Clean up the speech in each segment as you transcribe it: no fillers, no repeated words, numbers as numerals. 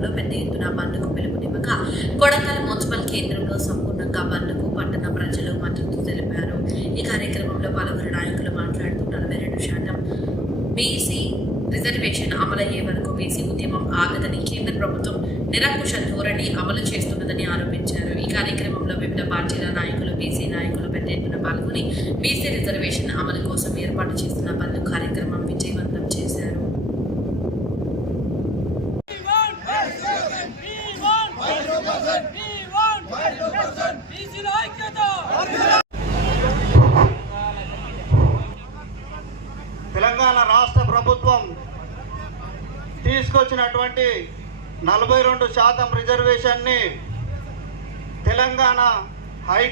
కార్యక్రమంలో పెద్ద ఎత్తున బంద్కు పిలుపునివ్వగా కొడంగల్ మున్సిపల్ కేంద్రంలో సంపూర్ణంగా బంద్కు పట్టణ ప్రజలు మద్దతు తెలిపారు. ఈ కార్యక్రమంలో పలువురు నాయకులు మాట్లాడుతూ 42% బీసీ రిజర్వేషన్ అమలయ్యే వరకు బీసీ ఉద్యమం ఆగదని కేంద్ర ప్రభుత్వం నిరంకుశ ధోరణి అమలు చేస్తున్నదని ఆరోపించారు. ఈ కార్యక్రమంలో వివిధ పార్టీల నాయకులు, బీసీ నాయకులు పెద్ద ఎత్తున పాల్గొని బీసీ రిజర్వేషన్ అమలు కోసం ఏర్పాటు చేస్తున్న బంద్ కార్యక్రమం విజయవంతం చేశారు. తెలంగాణ రాష్ట్ర ప్రభుత్వం తీసుకొచ్చినటువంటి 42% రిజర్వేషన్ ని తెలంగాణ హై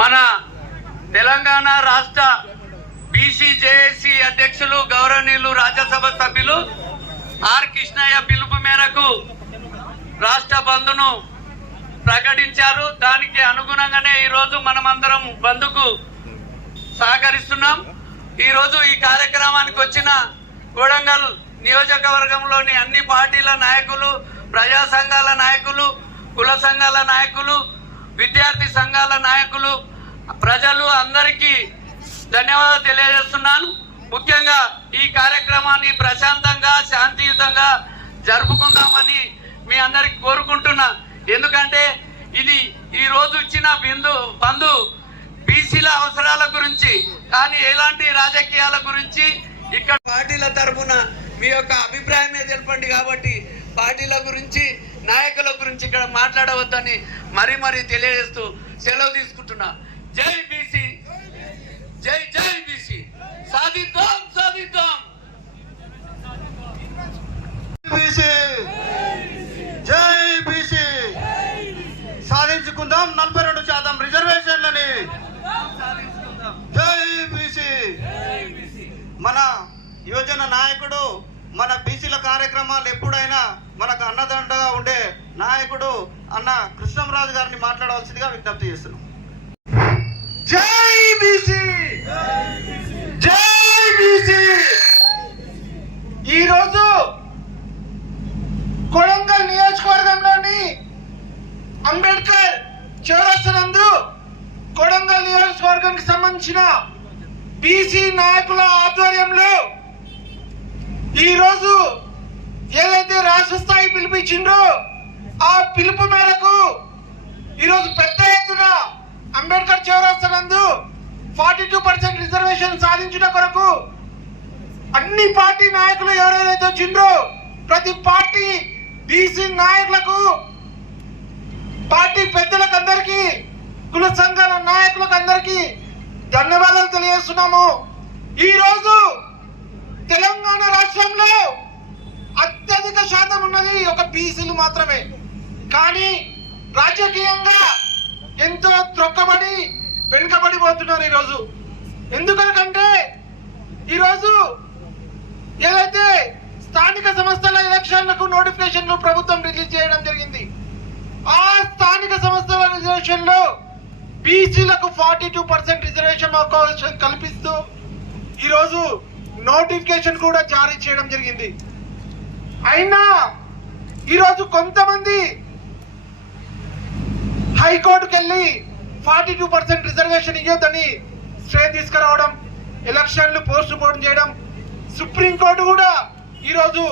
మన తెలంగాణ రాష్ట్ర బీసీ జేఏసీ అధ్యక్షులు గౌరవనీయులు రాజ్యసభ సభ్యులు ఆర్ కృష్ణయ్య పిలుపు మేరకు రాష్ట్ర బంద్ను ప్రకటించారు. దానికి అనుగుణంగానే ఈరోజు మనమందరం బంద్కు సహకరిస్తున్నాం. ఈరోజు ఈ కార్యక్రమానికి వచ్చిన కొడంగల్ నియోజకవర్గంలోని అన్ని పార్టీల నాయకులు, ప్రజా సంఘాల నాయకులు, కుల సంఘాల నాయకులు, విద్యార్థి సంఘాల నాయకులు, ప్రజలు అందరికీ ధన్యవాదాలు తెలియజేస్తున్నాను. ముఖ్యంగా ఈ కార్యక్రమాన్ని ప్రశాంతంగా, శాంతియుతంగా జరుపుకుందామని మీ అందరికి కోరుకుంటున్నా. ఎందుకంటే ఇది ఈ రోజు ఇచ్చిన బంధు బీసీల అవసరాల గురించి, కానీ ఎలాంటి రాజకీయాల గురించి ఇక్కడ పార్టీల తరఫున మీ యొక్క అభిప్రాయమే తెలపండి. కాబట్టి పార్టీల గురించి, నాయకుల గురించి ఇక్కడ మాట్లాడవద్దని మరీ తెలియజేస్తూ సెలవు తీసుకుంటున్నా. జై బీసీ, జై జై బీసీ, సాధిద్దాం సాధిద్దాం. బీసీ, జై బీసీ, సాధించుకుందాం 42% రిజర్వేషన్లని. జై బీసీ. మన యువజన నాయకుడు, మన బీసీల కార్యక్రమాలు ఎప్పుడైనా మనకు అన్నదండగా ఉండే నాయకుడు అన్న కృష్ణంరాజు గారిని మాట్లాడవలసిందిగా విజ్ఞప్తి చేస్తున్నాం. జై బీసీ, జై బీసీ. ఈరోజు కొడంగల్ నియోజకవర్గంలోని అంబేద్కర్ చౌరస్తా నందు కొడంగల్ నియోజకవర్గానికి సంబంధించిన బీసీ నాయకుల ఆధ్వర్యంలో ఈరోజు ఏదైతే రాష్ట్ర స్థాయి పిలిపించిండ్రో ఆ పిలుపు మేరకు ఈరోజు పెద్ద ఎత్తున అంబేద్కర్ చౌరస్తా నందు 42% రిజర్వేషన్ సాధించిన కొరకు అన్ని పార్టీ నాయకులు ఎవరైతే వచ్చిండ్రో ప్రతి పార్టీ బీసీ నాయకులకు, పార్టీ పెద్దలకు అందరికీ, కుల సంఘాల నాయకులకు అందరికీ ధన్యవాదాలు తెలియజేస్తున్నాము. ఈరోజు తెలంగాణ రాష్ట్రంలో అత్యధిక శాతం ఉన్నది ఒక బీసీలు మాత్రమే. కానీ రాజకీయంగా ఎంతో త్రొక్కబడి వెనుకబడిపోతున్నారు ఈరోజు. ఎందుకంటే ఈరోజు ఏదైతే స్థానిక సంస్థల ఎలక్షన్లకు నోటిఫికేషన్లు ప్రభుత్వం రిలీజ్ చేయడం జరిగింది. ఆ స్థానిక సంస్థల రిజర్వేషన్ లో బీసీలకు 42% రిజర్వేషన్ అవకాశం కల్పిస్తూ ఈరోజు నోటిఫికేషన్ కూడా జారీ చేయడం జరిగింది. అయినా ఈరోజు కొంతమంది హైకోర్టుకు వెళ్ళి 42% రిజర్వేషన్ ఇవ్వద్దని స్టే తీసుకురావడం, ఎలక్షన్లు పోస్ట్ పోన్ చేయడం, సుప్రీంకోర్టు కూడా ఈరోజు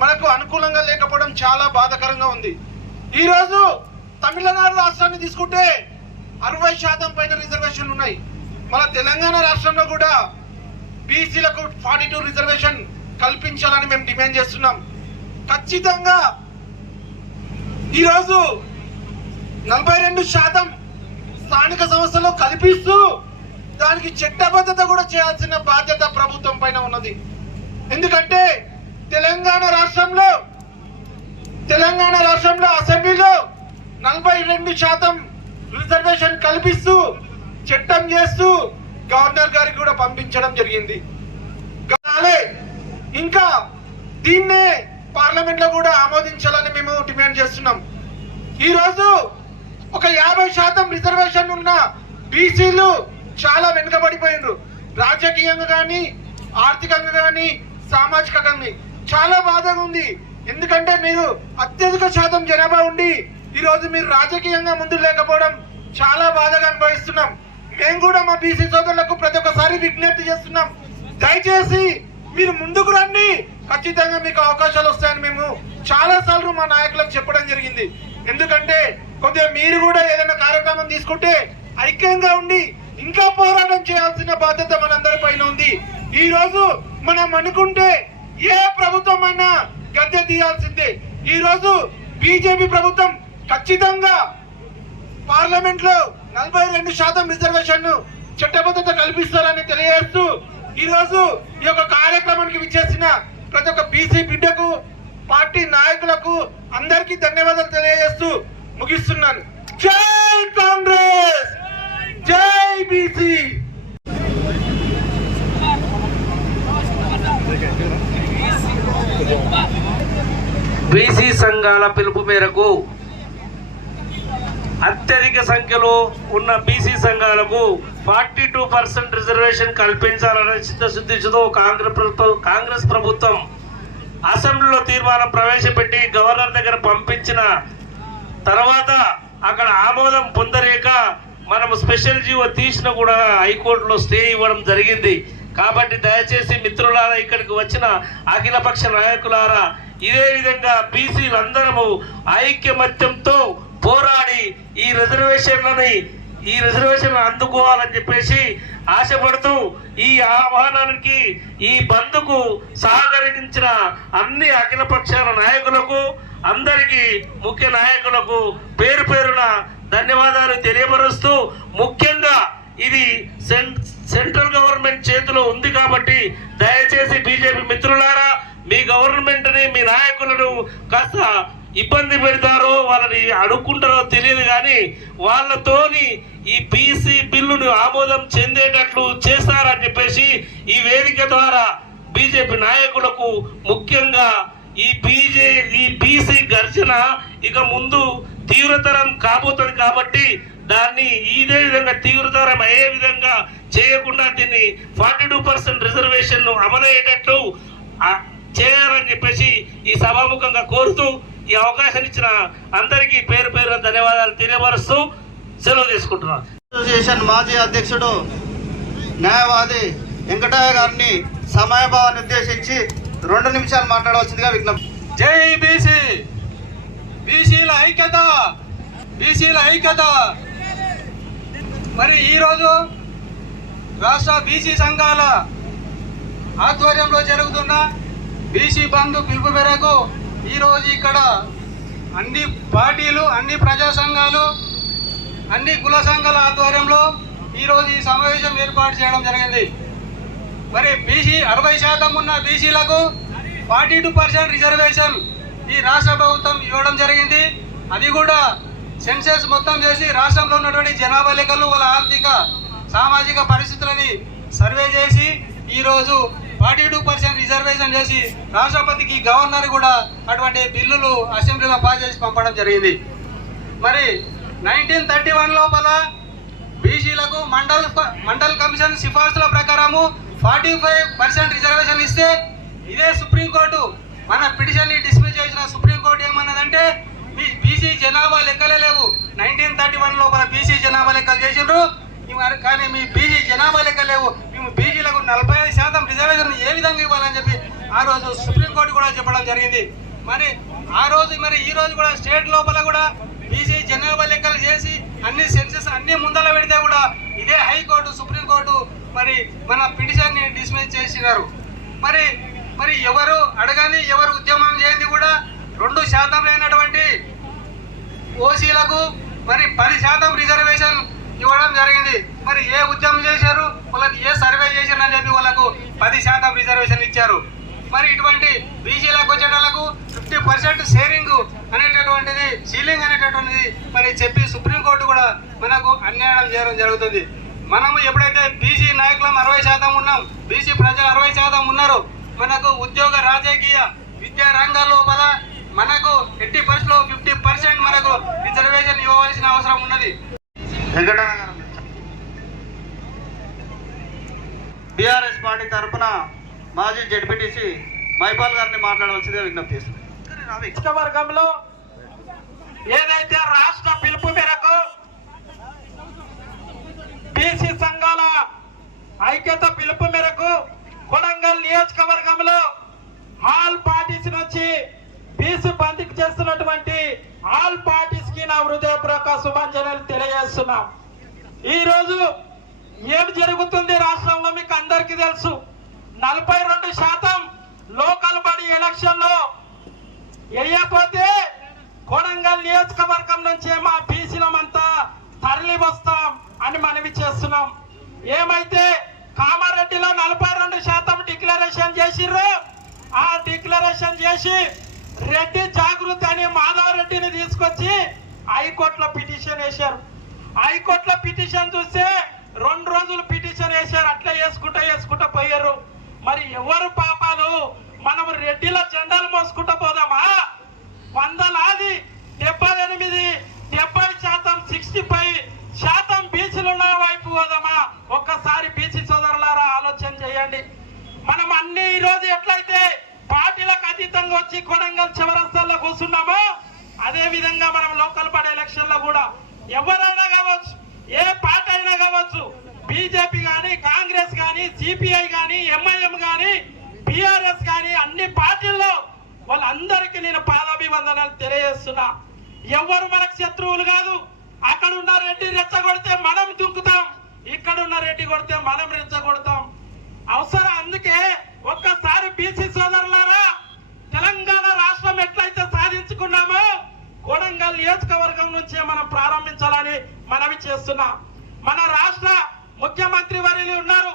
మనకు అనుకూలంగా లేకపోవడం చాలా బాధాకరంగా ఉంది. ఈరోజు తమిళనాడు రాష్ట్రాన్ని తీసుకుంటే 60% పైన రిజర్వేషన్లు ఉన్నాయి. మన తెలంగాణ రాష్ట్రంలో కూడా బీసీలకు 42 రిజర్వేషన్ కల్పించాలని మేము డిమాండ్ చేస్తున్నాం. ఖచ్చితంగా ఈరోజు 42% స్థానిక సంస్థల్లో కల్పిస్తూ దానికి చట్టబద్ధత కూడా చేయాల్సిన బాధ్యత ప్రభుత్వం పైన ఉన్నది. ఎందుకంటే తెలంగాణ రాష్ట్రంలో అసెంబ్లీలో 42% రిజర్వేషన్ కల్పిస్తూ చట్టం చేస్తూ గవర్నర్ గారికి కూడా కూడా పంపించడం జరిగింది. ఇంకా దీన్నే పార్లమెంట్ లో కూడా ఆమోదించాలని మేము డిమాండ్ చేస్తున్నాం. ఈ రోజు ఒక 50% రిజర్వేషన్ ఉన్న బీసీలు చాలా వెనుకబడిపోయినరు. రాజకీయంగా కానీ, ఆర్థికంగా కానీ, సామాజికంగా కానీ చాలా బాధగా ఉంది. ఎందుకంటే మీరు అత్యధిక శాతం జనాభా ఉండి ఈ రోజు మీరు రాజకీయంగా ముందు లేకపోవడం చాలా బాధగా అనుభవిస్తున్నాం. మేము కూడా మా బీసీ సోదరులకు ప్రతి ఒక్కసారి విజ్ఞప్తి చేస్తున్నాం, దయచేసి మీరు ముందుకు రండి, ఖచ్చితంగా మీకు అవకాశాలు వస్తాయని మేము చాలా సార్లు మా నాయకులకు చెప్పడం జరిగింది. ఎందుకంటే కొద్దిగా మీరు కూడా ఏదైనా కార్యక్రమం తీసుకుంటే ఐక్యంగా ఉండి ఇంకా పోరాటం చేయాల్సిన బాధ్యత మనందరి పైన ఉంది. ఈ రోజు మనం అనుకుంటే ఏ ప్రభుత్వం అయినా గద్దె తీయాల్సిందే. ఈ రోజు బీజేపీ ప్రభుత్వం ఖచ్చితంగా పార్లమెంట్ లో 42% రిజర్వేషన్ చట్టబద్ధత కల్పిస్తారని తెలియజేస్తూ ఈ రోజు ఈ యొక్క కార్యక్రమానికి విచ్చేసిన ప్రతి ఒక్క బీసీ బిడ్డకు, పార్టీ నాయకులకు అందరికీ ధన్యవాదాలు తెలియజేస్తూ ముగిస్తున్నాను. జై కాంగ్రెస్, జై బీసీ. బీసీ సంఘాల పిలుపు మేరకు అత్యధిక సంఖ్యలో ఉన్న బీసీ సంఘాలకు 42% రిజర్వేషన్ కల్పించాలనే చిత్తశుద్ధితో కాంగ్రెస్ ప్రభుత్వం అసెంబ్లీలో తీర్మానం ప్రవేశపెట్టి గవర్నర్ దగ్గర పంపించిన తర్వాత అక్కడ ఆమోదం పొందలేక మనము స్పెషల్ జీవో తీసిన కూడా హైకోర్టులో స్టే ఇవ్వడం జరిగింది. కాబట్టి దయచేసి మిత్రులారా, ఇక్కడికి వచ్చిన అఖిలపక్ష నాయకులారా, ఇదే విధంగా బీసీలందరము ఐక్యమత్యంతో పోరాడి ఈ రిజర్వేషన్లను అందుకోవాలని చెప్పేసి ఆశపడుతూ ఈ ఆహ్వానానికి, ఈ బంద్కు సహకరించిన అన్ని అఖిల పక్షాల నాయకులకు, అందరికీ ముఖ్య నాయకులకు పేరు పేరున ధన్యవాదాలు తెలియపరుస్తూ, ముఖ్యంగా ఇది సెంట్రల్ గవర్నమెంట్ చేతిలో ఉంది కాబట్టి దయచేసి బీజేపీ మిత్రులారా, మీ గవర్నమెంట్ ని, మీ నాయకులను కాస్త ఇబ్బంది పెడతారో, వాళ్ళని అడుక్కుంటారో తెలియదు, కానీ వాళ్ళతోని ఈ బీసీ బిల్లును ఆమోదం చెందేటట్లు చేస్తారని చెప్పేసి ఈ వేదిక ద్వారా బీజేపీ నాయకులకు, ముఖ్యంగా ఈ బీసీ ఘర్షణ ఇక ముందు తీవ్రతరం కాబోతుంది కాబట్టి దాన్ని ఇదే విధంగా తీవ్రతరం అయ్యే విధంగా చేయకుండా దీన్ని 42% రిజర్వేషన్ అమలయ్యేటట్లు చేయాలని చెప్పేసి ఈ సభాముఖంగా కోరుతూ ఈ అవకాశం ఇచ్చిన అందరికీ పేరు పేరు ధన్యవాదాలు తెలియపరుస్తూ సెలవు తీసుకుంటున్నాను. అసోసియేషన్ మాజీ అధ్యక్షుడు న్యాయవాది వెంకటయ్య గారిని సమయభావాన్ని ఉద్దేశించి 2 నిమిషాలు మాట్లాడవలసిందిగా విజ్ఞప్తి. జై బీసీ, బీసీల ఐక్యత, బీసీల ఐక్యత. మరి ఈరోజు రాష్ట్ర బీసీ సంఘాల ఆధ్వర్యంలో జరుగుతున్న బీసీ బంధు పిలుపు మేరకు ఈరోజు ఇక్కడ అన్ని పార్టీలు, అన్ని ప్రజా సంఘాలు, అన్ని కుల సంఘాల ఆధ్వర్యంలో ఈరోజు ఈ సమావేశం ఏర్పాటు చేయడం జరిగింది. మరి బీసీ 60% ఉన్న బీసీలకు 42% రిజర్వేషన్ ఈ రాష్ట్ర ప్రభుత్వం ఇవ్వడం జరిగింది. అది కూడా సెన్సెస్ మొత్తం చేసి రాష్ట్రంలో ఉన్నటువంటి జనాభా లెక్కలు, వాళ్ళ ఆర్థిక సామాజిక పరిస్థితులని సర్వే చేసి ఈరోజు 42% రిజర్వేషన్ చేసి రాష్ట్రపతికి, గవర్నర్ కూడా అటువంటి బిల్లులు అసెంబ్లీలో పాస్ చేసి పంపడం జరిగింది. మరి 1931 లోపల బీసీలకు మండల్ కమిషన్ సిఫార్సుల ప్రకారము 45% రిజర్వేషన్ ఇస్తే ఇదే సుప్రీంకోర్టు మన పిటిషన్ ని డిస్మిస్ చేసిన సుప్రీంకోర్టు ఏమన్నదంటే, మీ బీసీ జనాభా లెక్కలే లేవు, 1931 లోపల బీసీ జనాభా లెక్కలు చేసిండ్రు కానీ మీ బీసీ జనాభా లెక్క లేవు, మేము బీసీలకు 45% రిజర్వేషన్ ఏ విధంగా ఇవ్వాలని చెప్పి ఆ రోజు సుప్రీంకోర్టు కూడా చెప్పడం జరిగింది. మరి ఆ రోజు ఈ రోజు కూడా స్టేట్ లోపల కూడా బీసీ జనాభా లెక్కలు చేసి అన్ని సెన్సెస్ అన్ని ముందల పెడితే కూడా ఇదే హైకోర్టు, సుప్రీంకోర్టు మరి మన పిటిషన్ ని డిస్మిస్ చేసినారు. మరి ఎవరు అడగని, ఎవరు ఉద్యమం చేయండి కూడా 2% అయినటువంటి ఓసీలకు మరి 10% రిజర్వేషన్ ఇవ్వడం జరిగింది. మరి ఏ ఉద్యమం చేశారు, వాళ్ళకి ఏ సర్వే చేశారని చెప్పి వాళ్ళకు 10% రిజర్వేషన్ ఇచ్చారు. మరి ఇటువంటి బీసీలకు వచ్చేటలకు 50% షేరింగ్ అనేటటువంటిది, సీలింగ్ అనేటటువంటిది మరి చెప్పి సుప్రీంకోర్టు కూడా మనకు అన్యాయం చేయడం జరుగుతుంది. మనము ఎప్పుడైతే బీసీ నాయకులం 60% చేస్తున్నాం. బీసీ ప్రజలు 60% ఉన్నారు. మనకు ఉద్యోగ రాజకీయ విద్యా రంగాల లోపల మనకు 80% 50% మనకు రిజర్వేషన్ ఇవ్వవలసిన అవసరం ఉన్నది. బీఆర్ఎస్ పార్టీ తరఫున మాజీ జడ్పీటీసీ మైపాల్ గారిని మాట్లాడవలసిందిగా విజ్ఞప్తి చేస్తున్నాం. వర్గంలో ఏదైతే రాష్ట్ర పిలుపు మేరకు బీసీ సంఘాల ఐక్యత పిలుపు మేరకు కొడంగల్ నియోజకవర్గంలో ఆల్ పార్టీస్ నుంచి బీసీ బంద్కు చేస్తున్నటువంటి ఆల్ పార్టీస్ కి నా హృదయపూర్వక శుభాంజలి తెలియజేస్తున్నాం. ఈ రోజు ఏం జరుగుతుంది రాష్ట్రంలో మీకు అందరికీ తెలుసు. 42% లోకల్ బాడీ ఎలక్షన్ లో వేయకపోతే కొడంగల్ నియోజకవర్గం నుంచే మా బీసీలమంతా తరలి వస్తాం అని మనవి చేస్తున్నాం. ఏమైతే కామారెడ్డిలో 42% డిక్లరేషన్ చేసిర్రు, ఆ డిక్లరేషన్ చేసి రెడ్డి జాగృతి అని మాధవరెడ్డిని తీసుకొచ్చి హైకోర్టులో పిటిషన్ వేశారు. హైకోర్టులో పిటిషన్ చూస్తే 2 రోజులు పిటిషన్ వేశారు. అట్లా వేసుకుంటా పోయారు. మరి ఎవరు పాపాలు? మనం రెడ్డిల జెండాలు మోసుకుంటా పోదామా? 100 78 70% 65% బీసీలు ఉన్న వైపు పోదామా? ఒక్కసారి బీసీ సోదరులారా ఆలోచన చేయండి. మనం అన్ని ఈ రోజు ఎట్లయితే పార్టీలకు అతీతంగా వచ్చి కొడంగల్ చౌరస్తాల్లో కూర్చున్నామో అదే విధంగా మనం లోకల్ బాడీ ఎలక్షన్ లో కూడా ఎవరైనా కావచ్చు, ఏ పార్టీ అయినా కావచ్చు, బీజేపీ కానీ, కాంగ్రెస్ కానీ, సిపిఐ కానీ, ఎంఐఎం కానీ, బీఆర్ఎస్ కానీ, అన్ని పార్టీల్లో వాళ్ళందరికీ నేను పాదాభివందనాలు తెలియజేస్తున్నా. ఎవరు మనకు శత్రువులు కాదు. అక్కడ ఉన్న రెడ్డి రెచ్చగొడితే మనం దుంకుతాం, ఇక్కడ ఉన్న రెడ్డి కొడితే మనం రెచ్చగొడతాం. అవసరం. అందుకే ఒక్కసారి బీసీ సోదరులారా, తెలంగాణ రాష్ట్రం ఎట్లయితే సాధించుకున్నామో కొడంగల్ నియోజకవర్గం నుంచే మనం ప్రారంభించాలని మనవి చేస్తున్నా. మన రాష్ట్ర ముఖ్యమంత్రి వర్యులు ఉన్నారు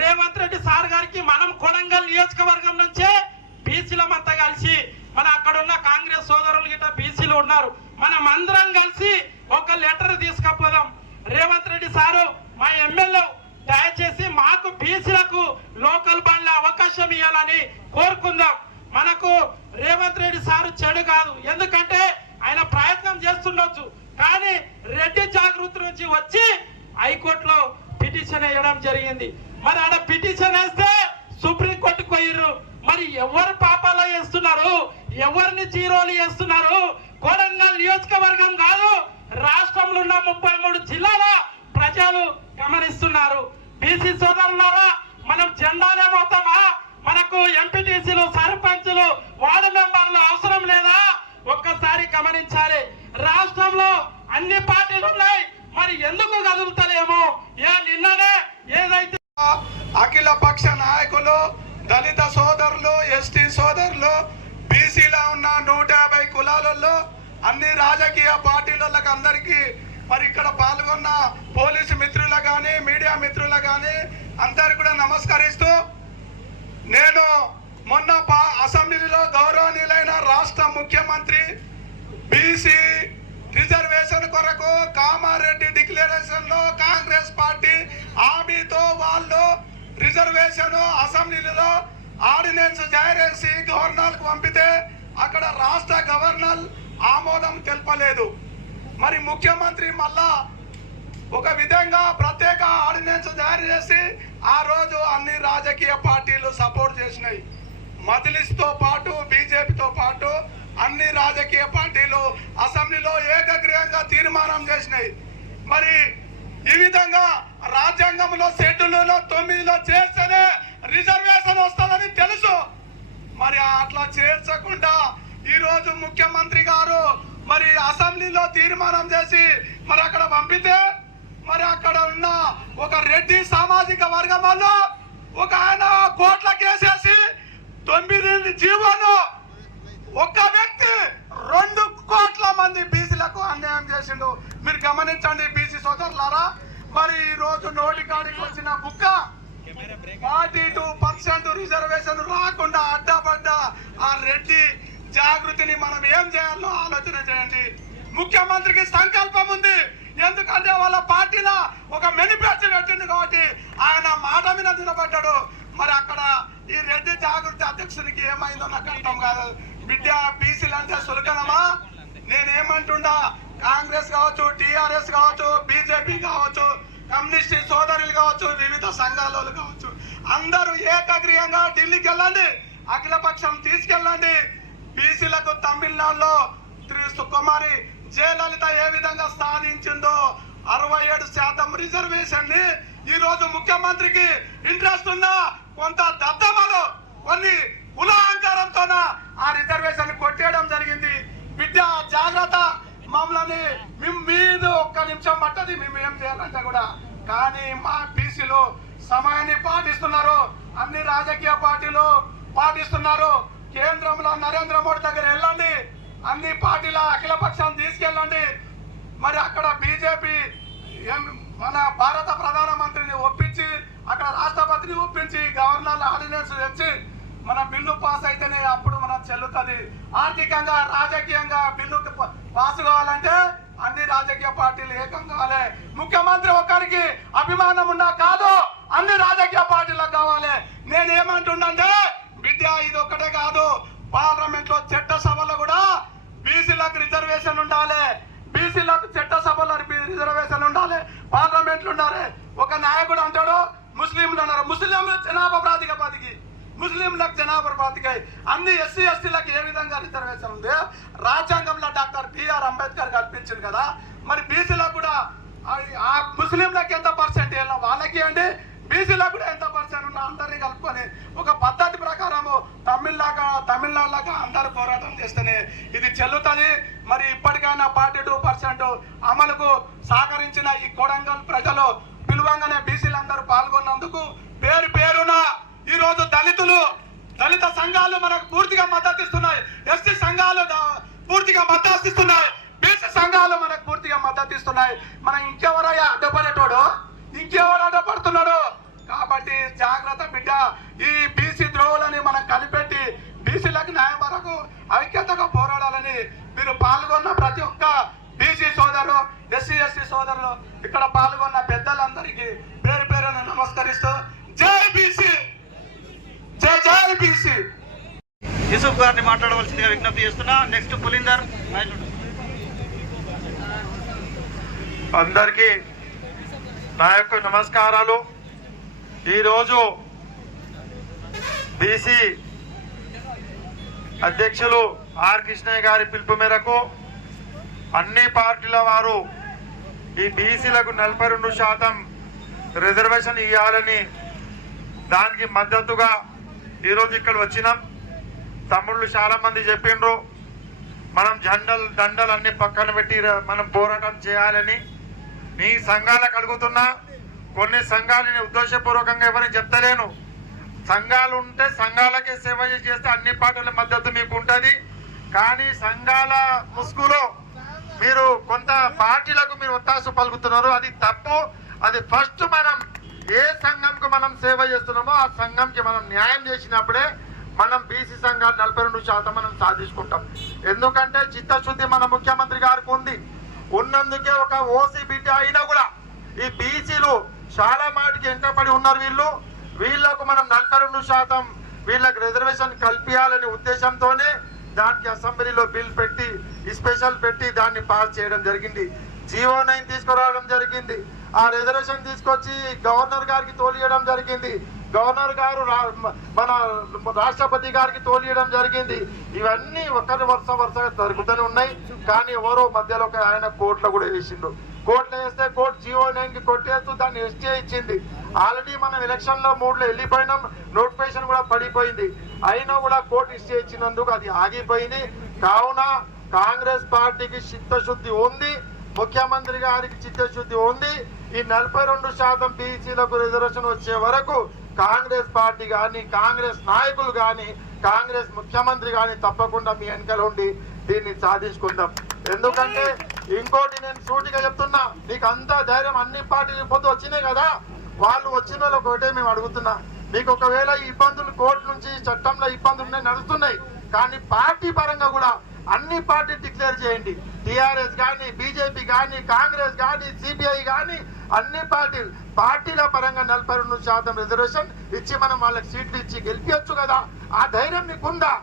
రేవంత్ రెడ్డి సార్ గారికి మనం కొడంగల్ నియోజకవర్గం నుంచే బీసీలమంతా కలిసి, మన అక్కడ ఉన్న కాంగ్రెస్ సోదరులు గిట్ట బీసీలు ఉన్నారు, మనం అందరం కలిసి ఒక లెటర్ తీసుకపోదాం. రేవంత్ రెడ్డి సారు, మా ఎమ్మెల్యే, దయచేసి మాకు బీసీలకు లోకల్ బండ్ల అవకాశం ఇవ్వాలని కోరుకుందాం. మనకు రేవంత్ రెడ్డి సారు చెడు కాదు, ఎందుకంటే ఆయన ప్రయత్నం చేస్తుండొచ్చు. కానీ రెడ్డి జాగృతి నుంచి వచ్చి హైకోర్టులో పిటిషన్ వేయడం జరిగింది. మరి ఆడ పిటిషన్ వేస్తే సుప్రీంకోర్టుకు పోయిర్రు. మరి ఎవరు పాపాలో వేస్తున్నారు, ఎవరిని జీరోలు వేస్తున్నారు? కొడంగల్ నియోజకవర్గం కాదు, రాష్ట్రంలో ఉన్న 33 జిల్లాల ప్రజలు గమనిస్తున్నారు. బీసీ సోదరులారా, మనం జెండాలే మొత్తమా? మనకు ఎంపీటీసీలు, సర్పంచులు, వార్డు మెంబర్లు అవసరం లేదా? ఒక్కసారి గమనించాలి. రాష్ట్రంలో అన్ని పార్టీలు ఉన్నాయి, మరి ఎందుకు కదులుతలేమో? నిన్ననే ఏదైతే అఖిల పక్ష నాయకులు, దళిత సోదరులు, ఎస్టీ సోదరులు, బీసీలో ఉన్న 150 కులాలలో అన్ని రాజకీయ పార్టీలకు అందరికీ, మరి ఇక్కడ పాల్గొన్న పోలీసు మిత్రులు కానీ, మీడియా మిత్రులు కానీ అందరు కూడా నమస్కరిస్తూ, నేను మొన్న అసెంబ్లీలో గౌరవనీయులైన రాష్ట్ర ముఖ్యమంత్రి బీసీ రిజర్వేషన్ కొరకు కామారెడ్డి డిక్లరేషన్ లో కాంగ్రెస్ పార్టీ హామీతో వాళ్ళు రిజర్వేషన్ అసెంబ్లీలో ఆర్డినెన్స్ జారీ చేసి గవర్నర్ కు పంపితే అక్కడ రాష్ట్ర గవర్నర్ ఆమోదం తెలపలేదు. మరి ముఖ్యమంత్రి మళ్ళా ఒక విధంగా ప్రత్యేక ఆర్డినెన్స్ జారీ చేసి ఆ రోజు అన్ని రాజకీయ పార్టీలు సపోర్ట్ చేసినాయి. మజ్లిస్తో పాటు బీజేపీతో పాటు అన్ని రాజకీయ పార్టీలు అసెంబ్లీలో ఏకగ్రీవంగా తీర్మానం చేసినాయి. మరి ఈ విధంగా రాజ్యాంగంలో షెడ్యూల్లో 9లో చేస్తేనే రిజర్వేషన్ వస్తుందని తెలుసు. మరి అట్లా చేర్చకుండా ఈ రోజు ముఖ్యమంత్రి గారు మరి అసెంబ్లీలో తీర్మానం చేసి మరి అక్కడ పంపితే, మరి అక్కడ ఉన్న ఒక రెడ్డి సామాజిక వర్గం వాళ్ళు ఒక ఆయన కోట్ల కేసేసి 9 జీవోను ఒక్క వ్యక్తి 2 కోట్ల మంది బీసీలకు అన్యాయం చేసిండు. మీరు గమనించండి బీసీ సోదరులారా. మరి ఈ రోజు నోటికాడికి వచ్చిన బుక్క 42% రిజర్వేషన్ రాకుండా అడ్డపడ్డ ఆ రెడ్డి జాగృతిని మనం ఏం చేయాలో ఆలోచన చేయండి. ముఖ్యమంత్రికి సంకల్పం ఉంది, ఎందుకంటే వాళ్ళ పార్టీలో ఒక మేనిఫెస్టో పెట్టింది కాబట్టి ఆయన మాట మీద నిలబడ్డాడు. మరి అక్కడ ఈ రెడ్డి జాగృతి అధ్యక్షునికి ఏమైందో నాకు అర్థం కాదు. బిడ్డ బీసీలు అంటే సులకనమా? నేనేమంటుండా, కాంగ్రెస్ కావచ్చు, టిఆర్ఎస్ కావచ్చు, బీజేపీ కావచ్చు, కమ్యూనిస్ట్ సోదరులు కావచ్చు, వివిధ సంఘాల కావచ్చు, అందరూ ఏకగ్రీయంగా ఢిల్లీకి వెళ్ళండి, అఖిలపక్షం తీసుకెళ్ళండి. బీసీలకు తమిళనాడులో కుమారి జయలలిత ఏ విధంగా సాధించిందో 67% రిజర్వేషన్ ని ఈ రోజు ముఖ్యమంత్రికి ఇంట్రెస్ట్ ఉందా? కొంత దద్దమలు కొన్ని కులాహంకారంతో ఆ రిజర్వేషన్ కొట్టేయడం జరిగింది. బిడ్డ జాగ్రత్త, మమ్మల్ని మీద ఒక్క నిమిషం పట్టది మేము ఏం చేయాలంటే కూడా. కానీ మా బీసీలు సమయాన్ని పాటిస్తున్నారు, అన్ని రాజకీయ పార్టీలు పాటిస్తున్నారు. కేంద్రంలో నరేంద్ర మోడీ దగ్గర వెళ్ళండి, అన్ని పార్టీల అఖిలపక్షం తీసుకెళ్ళండి. మరి అక్కడ బీజేపీ మన భారత ప్రధానమంత్రిని ఒప్పించి, అక్కడ రాష్ట్రపతిని ఒప్పించి, గవర్నర్ ఆర్డినెన్స్ తెచ్చి మన బిల్లు పాస్ అయితేనే అప్పుడు మనం చెల్లుతుంది. ఆర్థికంగా రాజకీయంగా బిల్లు పాస్ కావాలంటే అన్ని రాజకీయ పార్టీలు ఏకం కావాలి. ముఖ్యమంత్రి ఒక్కరికి అభిమానం ఉన్నా కాదు, అన్ని రాజకీయ పార్టీలకు కావాలి. నేనేమంటున్నాంటే బిడ్డ ఇది ఒక్కటే కాదు, పార్లమెంట్ లో చట్టసభలో కూడా బీసీలకు రిజర్వేషన్ ఉండాలి. బీసీలకు చట్టసభలో రిజర్వేషన్ ఉండాలి, పార్లమెంట్లు ఉండాలి. ఒక నాయకుడు అంటాడు ముస్లింలు అన్నారు, ముస్లింలు జనాభా ప్రాతిపదికి, ముస్లింలకు జనాభా ప్రాతిపదిక అన్ని ఎస్సీ ఎస్టీలకు ఏ విధంగా రిజర్వేషన్ ఉంది? రాజ్యాంగంలో డాక్టర్ బిఆర్ అంబేద్కర్ కల్పించింది కదా. మరి బీసీలకు కూడా ఆ ముస్లింలకు ఎంత పర్సెంట్ వాళ్ళకి అండి, బీసీలకు కూడా ఎంత పర్సెంట్ ఉన్నా అందరినీ కలుపుకొని ఒక పద్ధతి ప్రకారము తమిళనాడులాగా అందరూ పోరాటం చేస్తేనే ఇది చెల్లుతుంది. మరి ఇప్పటికైనా 42% అమలుకు సహకరించిన ఈ కొడంగల్ ప్రజలు పిలువంగానే బీసీలందరూ పాల్గొన్నందుకు పేరు పేరున ఈ రోజు దళిత సంఘాలు మనకు పూర్తిగా మద్దతు ఇస్తున్నాయి, ఎస్టీ సంఘాలు పూర్తిగా మద్దతు ఇస్తున్నాయి, బీసీ సంఘాలు మనకు పూర్తిగా మద్దతు ఇస్తున్నాయి. మనం ఇంకెవరయ్యా అడ్డపడేటోడు? ఇంకెవరు అడ్డపడుతున్నాడు? కాబట్టి జాగ్రత్త బిడ్డ, ఈ బీసీ ద్రోవులని మనం కనిపెట్టి బీసీలకు న్యాయం వరకు ఐక్యతగా పోరాడాలని మీరు పాల్గొన్న ప్రతి ఒక్క బీసీ సోదరులు, ఎస్సీ ఎస్టీ సోదరులు, ఇక్కడ పాల్గొన్న పెద్దలందరికీ పేరు పేరున నమస్కరిస్తూ జై బీసీ, జై జై బీసీ. యూసుఫ్ గారిని మాట్లాడవలసిందిగా విజ్ఞప్తి చేస్తున్నా. నెక్స్ట్ పులిందర్. అందరికీ నా యొక్క నమస్కారాలు. ఈరోజు బీసీ అధ్యక్షులు ఆర్ కృష్ణయ్య గారి పిలుపు మేరకు అన్ని పార్టీల వారు ఈ బీసీలకు 42% రిజర్వేషన్ ఇవ్వాలని దానికి మద్దతుగా ఈరోజు ఇక్కడ వచ్చినాం. తమ్ముళ్ళు చాలా మంది చెప్పిండ్రు మనం దండలు అన్ని పక్కన పెట్టి మనం పోరాటం చేయాలని. నీ సంఘాలకు అడుగుతున్నా, కొన్ని సంఘాలని ఉద్దేశపూర్వకంగా ఎవరిని చెప్తలేను, సంఘాలు ఉంటే సంఘాలకే సేవ చేస్తే అన్ని పార్టీల మద్దతు మీకు ఉంటుంది. కానీ సంఘాల ముసుగులో మీరు కొంత పార్టీలకు మీరు ఒత్తాసు పలుకుతున్నారు, అది తప్పు. అది ఫస్ట్ మనం ఏ సంఘంకు మనం సేవ చేస్తున్నామో ఆ సంఘంకి మనం న్యాయం చేసినప్పుడే మనం బీసీ సంఘాలు 42% మనం సాధించుకుంటాం. ఎందుకంటే చిత్తశుద్ధి మన ముఖ్యమంత్రి గారికి ఉంది. ఉన్నందుకే ఒక ఓసీ బిడ్డ అయినా కూడా ఈ బీసీలు చాలా మాటికి వెంటబడి ఉన్నారు. వీళ్ళకు మనం 42% వీళ్ళకి రిజర్వేషన్ కల్పించాలనే ఉద్దేశంతోనే దానికి అసెంబ్లీలో బిల్ పెట్టి స్పెషల్ పెట్టి దాన్ని పాస్ చేయడం జరిగింది. GO9 తీసుకురావడం జరిగింది. ఆ రిజర్వేషన్ తీసుకొచ్చి గవర్నర్ గారికి తోలియడం జరిగింది. గవర్నర్ గారు మన రాష్ట్రపతి గారికి తోలియడం జరిగింది. ఇవన్నీ ఒకరి వరుసగా జరుగుతూనే ఉన్నాయి. కానీ ఎవరో మధ్యలో ఒక ఆయన కోర్టులో కూడా వేసిండు. కోర్టులో వేస్తే కోర్టు GO9 కొట్టేస్తూ దాన్ని ఎస్టీ ఇచ్చింది. ఆల్రెడీ మనం ఎలక్షన్ లో 3లో వెళ్ళిపోయినాం, నోటిఫికేషన్ కూడా పడిపోయింది. అయినా కూడా కోర్టు ఇష్యూ ఇచ్చినందుకు అది ఆగిపోయింది. కావున కాంగ్రెస్ పార్టీకి చిత్తశుద్ధి ఉంది, ముఖ్యమంత్రి గారికి చిత్తశుద్ధి ఉంది. ఈ 42% బీసీలకు రిజర్వేషన్ వచ్చే వరకు కాంగ్రెస్ పార్టీ కానీ, కాంగ్రెస్ నాయకులు కానీ, కాంగ్రెస్ ముఖ్యమంత్రి కానీ తప్పకుండా మీ వెనకాల ఉండి దీన్ని సాధించుకుందాం. ఎందుకంటే ఇంకోటి నేను సూటిగా చెప్తున్నా, నీకు అంతా ధైర్యం అన్ని పార్టీలు పొద్దు వచ్చినాయి కదా, వాళ్ళు వచ్చిన వాళ్ళకి ఒకటే మేము అడుగుతున్నా, మీకు ఒకవేళ ఈ ఇబ్బందులు కోర్టు నుంచి చట్టంలో ఇబ్బందులు నడుస్తున్నాయి, కానీ పార్టీ పరంగా కూడా అన్ని పార్టీ డిక్లేర్ చేయండి. టిఆర్ఎస్ కానీ, బీజేపీ కానీ, కాంగ్రెస్ కానీ, సిపిఐ కానీ, అన్ని పార్టీల పరంగా 42% రిజర్వేషన్ ఇచ్చి మనం వాళ్ళకి సీట్లు ఇచ్చి గెలిపించచ్చు కదా. ఆ ధైర్యం మీకుందా?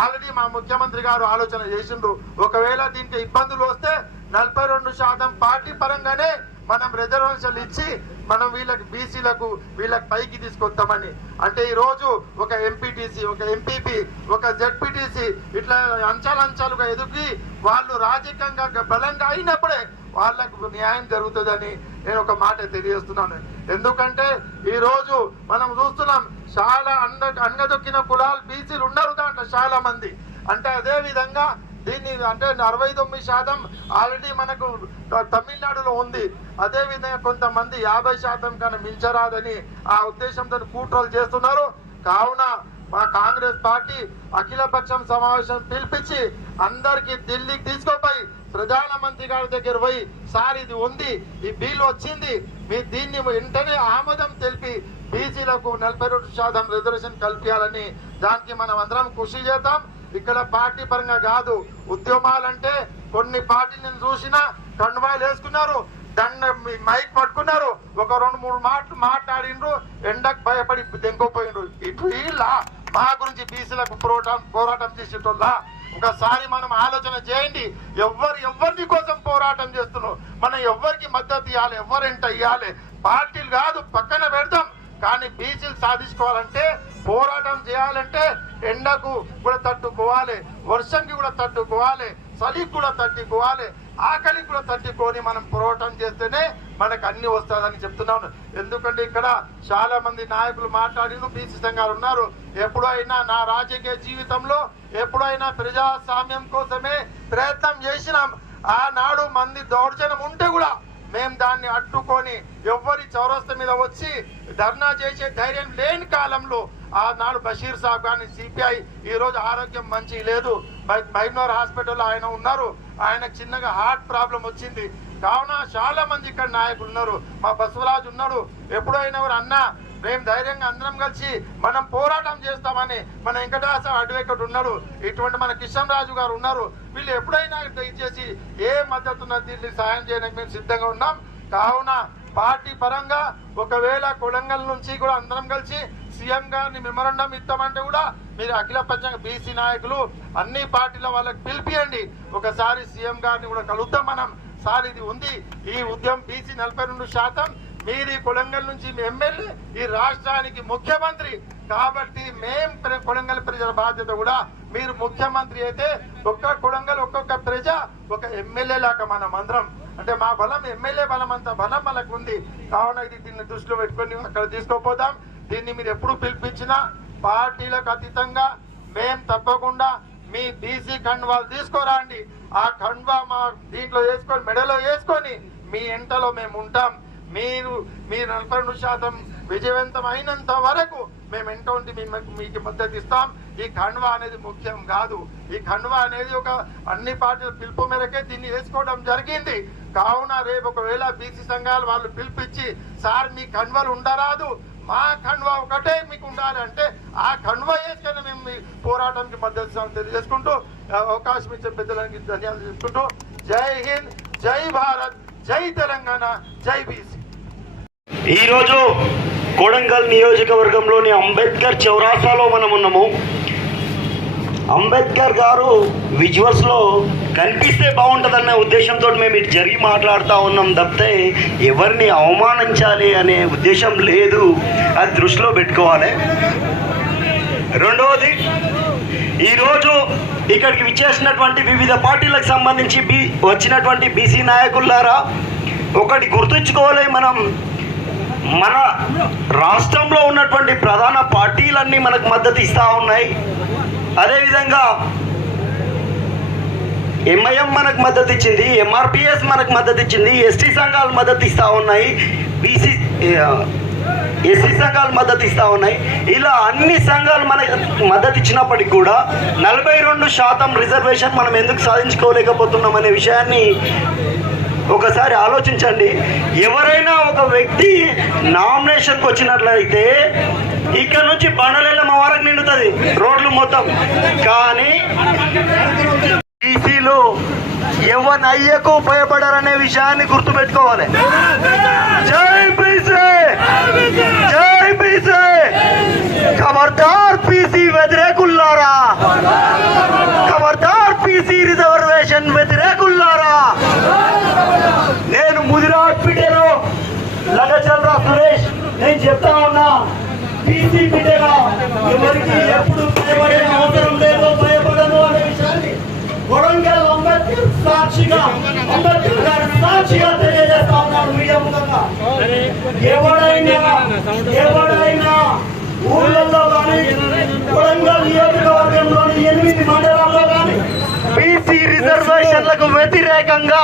ఆల్రెడీ మా ముఖ్యమంత్రి గారు ఆలోచన చేసిండ్రు. ఒకవేళ దీనికి ఇబ్బందులు వస్తే 42% పార్టీ పరంగానే మనం రిజర్వేషన్లు ఇచ్చి మనం వీళ్ళకి బీసీలకు వీళ్ళకి పైకి తీసుకొస్తామని. అంటే ఈ రోజు ఒక ఎంపీటీసీ, ఒక ఎంపీపీ, ఒక జెడ్పీటీసీ ఇట్లా అంచాలంచాలుగా ఎదుగి వాళ్ళు రాజకీయంగా బలంగా అయినప్పుడే వాళ్ళకు న్యాయం జరుగుతుందని నేను ఒక మాట తెలియజేస్తున్నాను. ఎందుకంటే ఈ రోజు మనం చూస్తున్నాం చాలా అణగదొక్కిన కులాలు బీసీలు ఉన్నారు దాంట్లో చాలా మంది. అంటే అదే విధంగా దీన్ని అంటే 69% ఆల్రెడీ మనకు తమిళనాడులో ఉంది. అదే విధంగా కొంతమంది 50% కన్నా మించరాదని ఆ ఉద్దేశంతో కూట్రోలు చేస్తున్నారు. కావున మా కాంగ్రెస్ పార్టీ అఖిలపక్షం సమావేశం పిలిపించి అందరికి ఢిల్లీకి తీసుకుపోయి ప్రధానమంత్రి గారి దగ్గర పోయి సార్ ఇది ఉంది, ఈ బిల్ వచ్చింది, మీరు దీన్ని వెంటనే ఆమోదం తెలిపి బీసీలకు 42% రిజర్వేషన్ కల్పించాలని దానికి మనం అందరం కృషి చేద్దాం. ఇక్కడ పార్టీ పరంగా కాదు, ఉద్యమాలంటే కొన్ని పార్టీలను చూసినా కండువాలు వేసుకున్నారు, మైక్ పట్టుకున్నారు, ఒక 2-3 మాటలు మాట్లాడిండ్రు, ఎండకు భయపడి దెంకపోయిండ్రు. ఇటు వీళ్ళ మా గురించి బీసీలకు పోరాటం చేసేటోళ్ళ ఒకసారి మనం ఆలోచన చేయండి. ఎవరి కోసం పోరాటం చేస్తున్నాం, మనం ఎవరికి మద్దతు ఇవ్వాలి, ఎవరెంట ఇవ్వాలి, పార్టీలు కాదు పక్కన పెడతాం. కానీ బీసీలు సాధించుకోవాలంటే, పోరాటం చేయాలంటే ఎండకు కూడా తట్టుకోవాలి, వర్షంకి కూడా తట్టుకోవాలి, చలికి కూడా తట్టుకోవాలి, ఆకలికి కూడా తట్టుకొని మనం పోరాటం చేస్తేనే మనకు అన్ని వస్తుందని చెప్తున్నాను. ఎందుకంటే ఇక్కడ చాలా మంది నాయకులు మాట్లాడిన బీసీ సంఘాలు ఉన్నారు. ఎప్పుడైనా నా రాజకీయ జీవితంలో ఎప్పుడైనా ప్రజాస్వామ్యం కోసమే ప్రయత్నం చేసినాం. ఆనాడు మంది దౌర్జన్యం ఉంటే కూడా మేము దాన్ని అడ్డుకొని ఎవరి చౌరస్తా మీద వచ్చి ధర్నా చేసే ధైర్యం లేని కాలంలో ఆనాడు బషీర్ సాబ్ కానీ సిపిఐ ఈ రోజు ఆరోగ్యం మంచి లేదు, బైనోర్ హాస్పిటల్లో ఆయన ఉన్నారు, ఆయనకు చిన్నగా హార్ట్ ప్రాబ్లం వచ్చింది. కావున చాలా మంది ఇక్కడ నాయకులు ఉన్నారు. మా బసవరాజు ఉన్నాడు. ఎప్పుడైనా అన్నా మేము ధైర్యంగా అందరం కలిసి మనం పోరాటం చేస్తామని మన వెంకటాస అడ్వకేట్ ఉన్నాడు, ఇటువంటి మన కిషన్ రాజు గారు ఉన్నారు. వీళ్ళు ఎప్పుడైనా ఇచ్చేసి ఏ మద్దతు ఉన్న దీన్ని సాయం చేయడానికి మేము సిద్ధంగా ఉన్నాం. కావున పార్టీ పరంగా ఒకవేళ కొడంగల్ నుంచి కూడా అందరం కలిసి సీఎం గారిని మెమోరాండం ఇస్తామంటే కూడా మీరు అఖిలపక్షంగా బీసీ నాయకులు అన్ని పార్టీల వాళ్ళకి పిలిపియండి. ఒకసారి సీఎం గారిని కూడా కలుద్దాం మనం. సార్ ఇది ఉంది, ఈ ఉద్యమం బీసీ 42%, మీరు ఈ కొడంగల్ నుంచి ఎమ్మెల్యే, ఈ రాష్ట్రానికి ముఖ్యమంత్రి కాబట్టి మేము కొడంగల్ ప్రజల బాధ్యత కూడా మీరు ముఖ్యమంత్రి అయితే ఒక్క కొడంగల్ ఒక్కొక్క ప్రజ ఒక ఎమ్మెల్యే లాగా మనం అందరం అంటే మా బలం ఎమ్మెల్యే బలం అంత బలం మనకు ఉంది. కావున ఇది దీన్ని దృష్టిలో పెట్టుకొని అక్కడ తీసుకోపోదాం. దీన్ని మీరు ఎప్పుడు పిలిపించినా పార్టీలకు అతీతంగా మేము తప్పకుండా మీ బీసీ కండువాలు తీసుకోరండి. ఆ కండువా మా దీంట్లో వేసుకొని మెడలో వేసుకొని మీ ఎంటలో మేము ఉంటాం. మీరు 42% విజయవంతం అయినంత వరకు మేము ఎంట ఉండి మీకు మద్దతు ఇస్తాం. ఈ కండువా అనేది ముఖ్యం కాదు. ఈ కండువా అనేది ఒక అన్ని పార్టీల పిలుపు మేరకే దీన్ని వేసుకోవడం జరిగింది. కావున రేపు ఒకవేళ బీసీ సంఘాలు వాళ్ళు పిలిపించి సార్ మీ కండువాలు ఉండరాదు, మా కండువా ఒకటే మీకు ఉండాలి అంటే ఆ కండువా వేసుకొని మేము మీ పోరాటానికి మద్దతు తెలియజేసుకుంటూ అవకాశం ఇచ్చే పెద్దలకి ధన్యవాదాలు చేసుకుంటూ జై హింద్, జై భారత్, జై తెలంగాణ, జై బీసీ. ఈరోజు కొడంగల్ నియోజకవర్గంలోని అంబేద్కర్ చౌరాసాలో మనం ఉన్నాము. అంబేద్కర్ గారు విజువల్స్లో కనిపిస్తే బాగుంటుందనే ఉద్దేశంతో మేము ఇటు జరిగి మాట్లాడుతూ ఉన్నాం తప్పితే ఎవరిని అవమానించాలి అనే ఉద్దేశం లేదు, అది దృష్టిలో పెట్టుకోవాలి. రెండవది, ఈరోజు ఇక్కడికి విచ్చేసినటువంటి వివిధ పార్టీలకు సంబంధించి వచ్చినటువంటి బీసీ నాయకులారా ఒకటి గుర్తుంచుకోవాలి, మన రాష్ట్రంలో ఉన్నటువంటి ప్రధాన పార్టీలన్నీ మనకు మద్దతు ఇస్తూ ఉన్నాయి. అదేవిధంగా ఎంఐఎం మనకు మద్దతు ఇచ్చింది, ఎంఆర్పిఎస్ మనకు మద్దతు ఇచ్చింది, ఎస్టీ సంఘాలు మద్దతు ఇస్తూ ఉన్నాయి, ఎస్సీ సంఘాలు మద్దతు ఇస్తూ ఉన్నాయి. ఇలా అన్ని సంఘాలు మనకు మద్దతు ఇచ్చినప్పటికీ కూడా 42% రిజర్వేషన్ మనం ఎందుకు సాధించుకోలేకపోతున్నాం అనే విషయాన్ని ఒకసారి ఆలోచించండి. ఎవరైనా ఒక వ్యక్తి నామినేషన్కి వచ్చినట్లయితే ఇక్కడ నుంచి బండలెల్లమ్మ వరకు నిండుతుంది రోడ్లు మొత్తం, కానీ బీసీలు ఎవనయ్యకు భయపడారనే విషయాన్ని గుర్తుపెట్టుకోవాలి. జై బీసీ, జై బీసీ. ఖబర్దార్ బీసీ వ్యతిరేకుల్లారా, ఖబర్దార్ బీసీ రిజర్వేషన్ వ్యతిరేకుల్లారా. నేను ముదిరాజ్ బిడ్డను లగచంద్ర సురేష్, నేను చెప్తా ఉన్నా, బీసీ బిడ్డగా ఎవరికి ఎప్పుడు భయపడే అవసరం లేదు, భయపడను అనే విషయాన్ని కొడంగల్ అంబేద్కర్ సాక్షిగా, అంబేద్కర్ గారి సాక్షిగా తెలియజేస్తా ఉన్నాడు మీడియా ముఖంగా. ఎవడైనా ఊళ్ళల్లో కానీ కొడంగల్ నియోజకవర్గంలోని 8 మండలాల్లో కానీ బీసీ రిజర్వేషన్లకు వ్యతిరేకంగా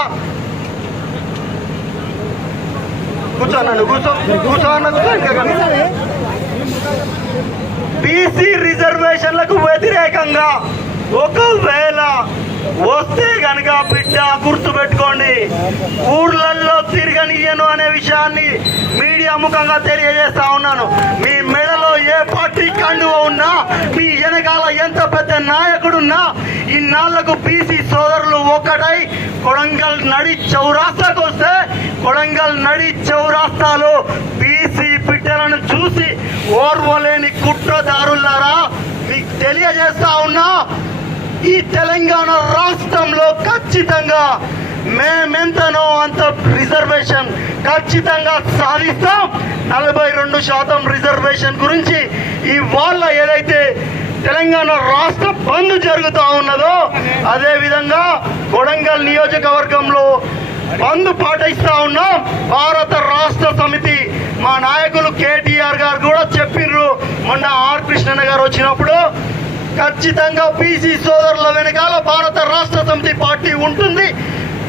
బీసీ రిజర్వేషన్లకు వ్యతిరేకంగా ఒకవేళ వస్తే గనక బిడ్డ గుర్తుపెట్టుకోండి, ఊర్లలో తిరగనియను అనే విషయాన్ని మీడియా ముఖంగా తెలియజేస్తా ఉన్నాను. మీ మెడలో ఏ పార్టీ కండువ ఉన్నా, మీ వెనకాల ఎంత పెద్ద నాయకుడున్నా, ఇన్నాళ్లకు బీసీ సోదరులు ఒక్కటై కొడంగల్ నడి చౌరాస్తాకు వస్తే, కొడంగల్ నడి చౌరాస్తాలో బీసీ బిడ్డలను చూసి ఓర్వలేని కుట్రదారులారా, మీకు తెలియజేస్తా ఉన్నా, ఈ తెలంగాణ రాష్ట్రంలో ఖచ్చితంగా మేమెంతనో అంత రిజర్వేషన్ ఖచ్చితంగా సాధిస్తాం. 42% రిజర్వేషన్ గురించి ఇవాళ ఏదైతే తెలంగాణ రాష్ట్ర బంద్ జరుగుతూ ఉన్నదో, అదేవిధంగా కొడంగల్ నియోజకవర్గంలో బంద్ పాటిస్తా ఉన్నాం. భారత రాష్ట్ర సమితి మా నాయకులు కేటీఆర్ గారు కూడా చెప్పిర్రు, మొన్న ఆర్ కృష్ణన్న గారు వచ్చినప్పుడు, ఖచ్చితంగా బీసీ సోదరుల వెనకాల భారత రాష్ట్ర సమితి పార్టీ ఉంటుంది,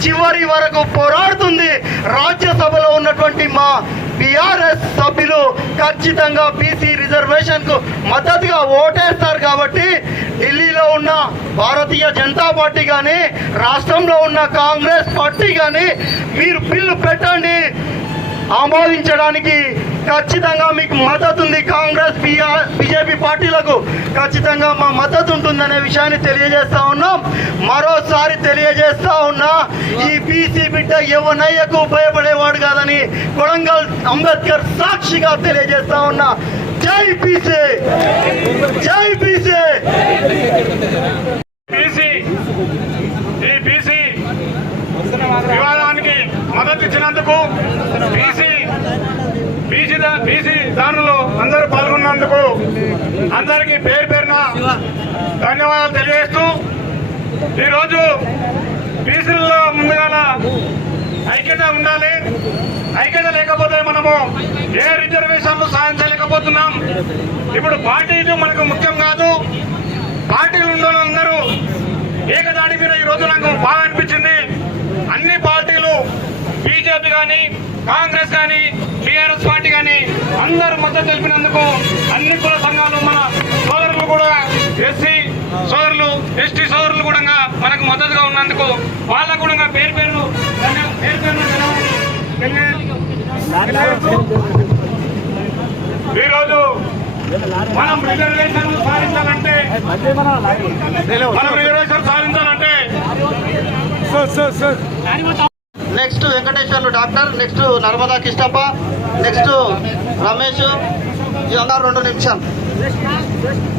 చివరి వరకు పోరాడుతుంది. రాజ్యసభలో ఉన్నటువంటి మా బీఆర్ఎస్ సభ్యులు ఖచ్చితంగా బీసీ రిజర్వేషన్ కు మద్దతుగా ఓటేస్తారు. కాబట్టి ఢిల్లీలో ఉన్న భారతీయ జనతా పార్టీ కానీ, రాష్ట్రంలో ఉన్న కాంగ్రెస్ పార్టీ కానీ, మీరు బిల్లు పెట్టండి, ఆమోదించడానికి ఖచ్చితంగా మీకు మద్దతు ఉంది. కాంగ్రెస్ బీజేపీ పార్టీలకు ఖచ్చితంగా మా మద్దతు ఉంటుందనే విషయాన్ని తెలియజేస్తా ఉన్నాం. మరోసారి తెలియజేస్తా ఉన్నా, ఈ బీసీ బిడ్డ ఎవనయ్యకు భయపడేవాడు కాదని కొడంగల్ అంబేద్కర్ సాక్షిగా తెలియజేస్తా ఉన్నా. జై బీసీ, జై బీసీ. ఈ బీసీ వివాదానికి మద్దతు ఇచ్చినందుకు, బీసీ దారులు అందరూ పాల్గొన్నందుకు అందరికీ పేరు పేరున ధన్యవాదాలు తెలియజేస్తూ, ఈరోజు బీసీలలో ముందుగా ఐక్యత ఉండాలి. ఐక్యత లేకపోతే మనము ఏ రిజర్వేషన్లు సాధించలేకపోతున్నాం. ఇప్పుడు పార్టీలు మనకు ముఖ్యం కాదు, పార్టీలు ఉన్న అందరూ ఏకదాడి మీద ఈరోజు నాకు బాగా అనిపించింది. అన్ని పార్టీలు, బీజేపీ కానీ, కాంగ్రెస్ కానీ, టీఆర్ఎస్ పార్టీ కానీ అందరూ మద్దతు తెలిపినందుకు, అన్ని కుల సంఘాలు, మన సోదరులు కూడా, ఎస్సీ సోదరులు, ఎస్టీ సోదరులు కూడా మనకు మద్దతుగా ఉన్నందుకు వాళ్ళకు కూడా పేరు పేరు ఈరోజు మనం రిజర్వేషన్ సాధించాలంటే next Venkateswarlu doctor, next Narmada Kishtappa, next Ramesh, ఇవన్నా 2 నిమిషాలు.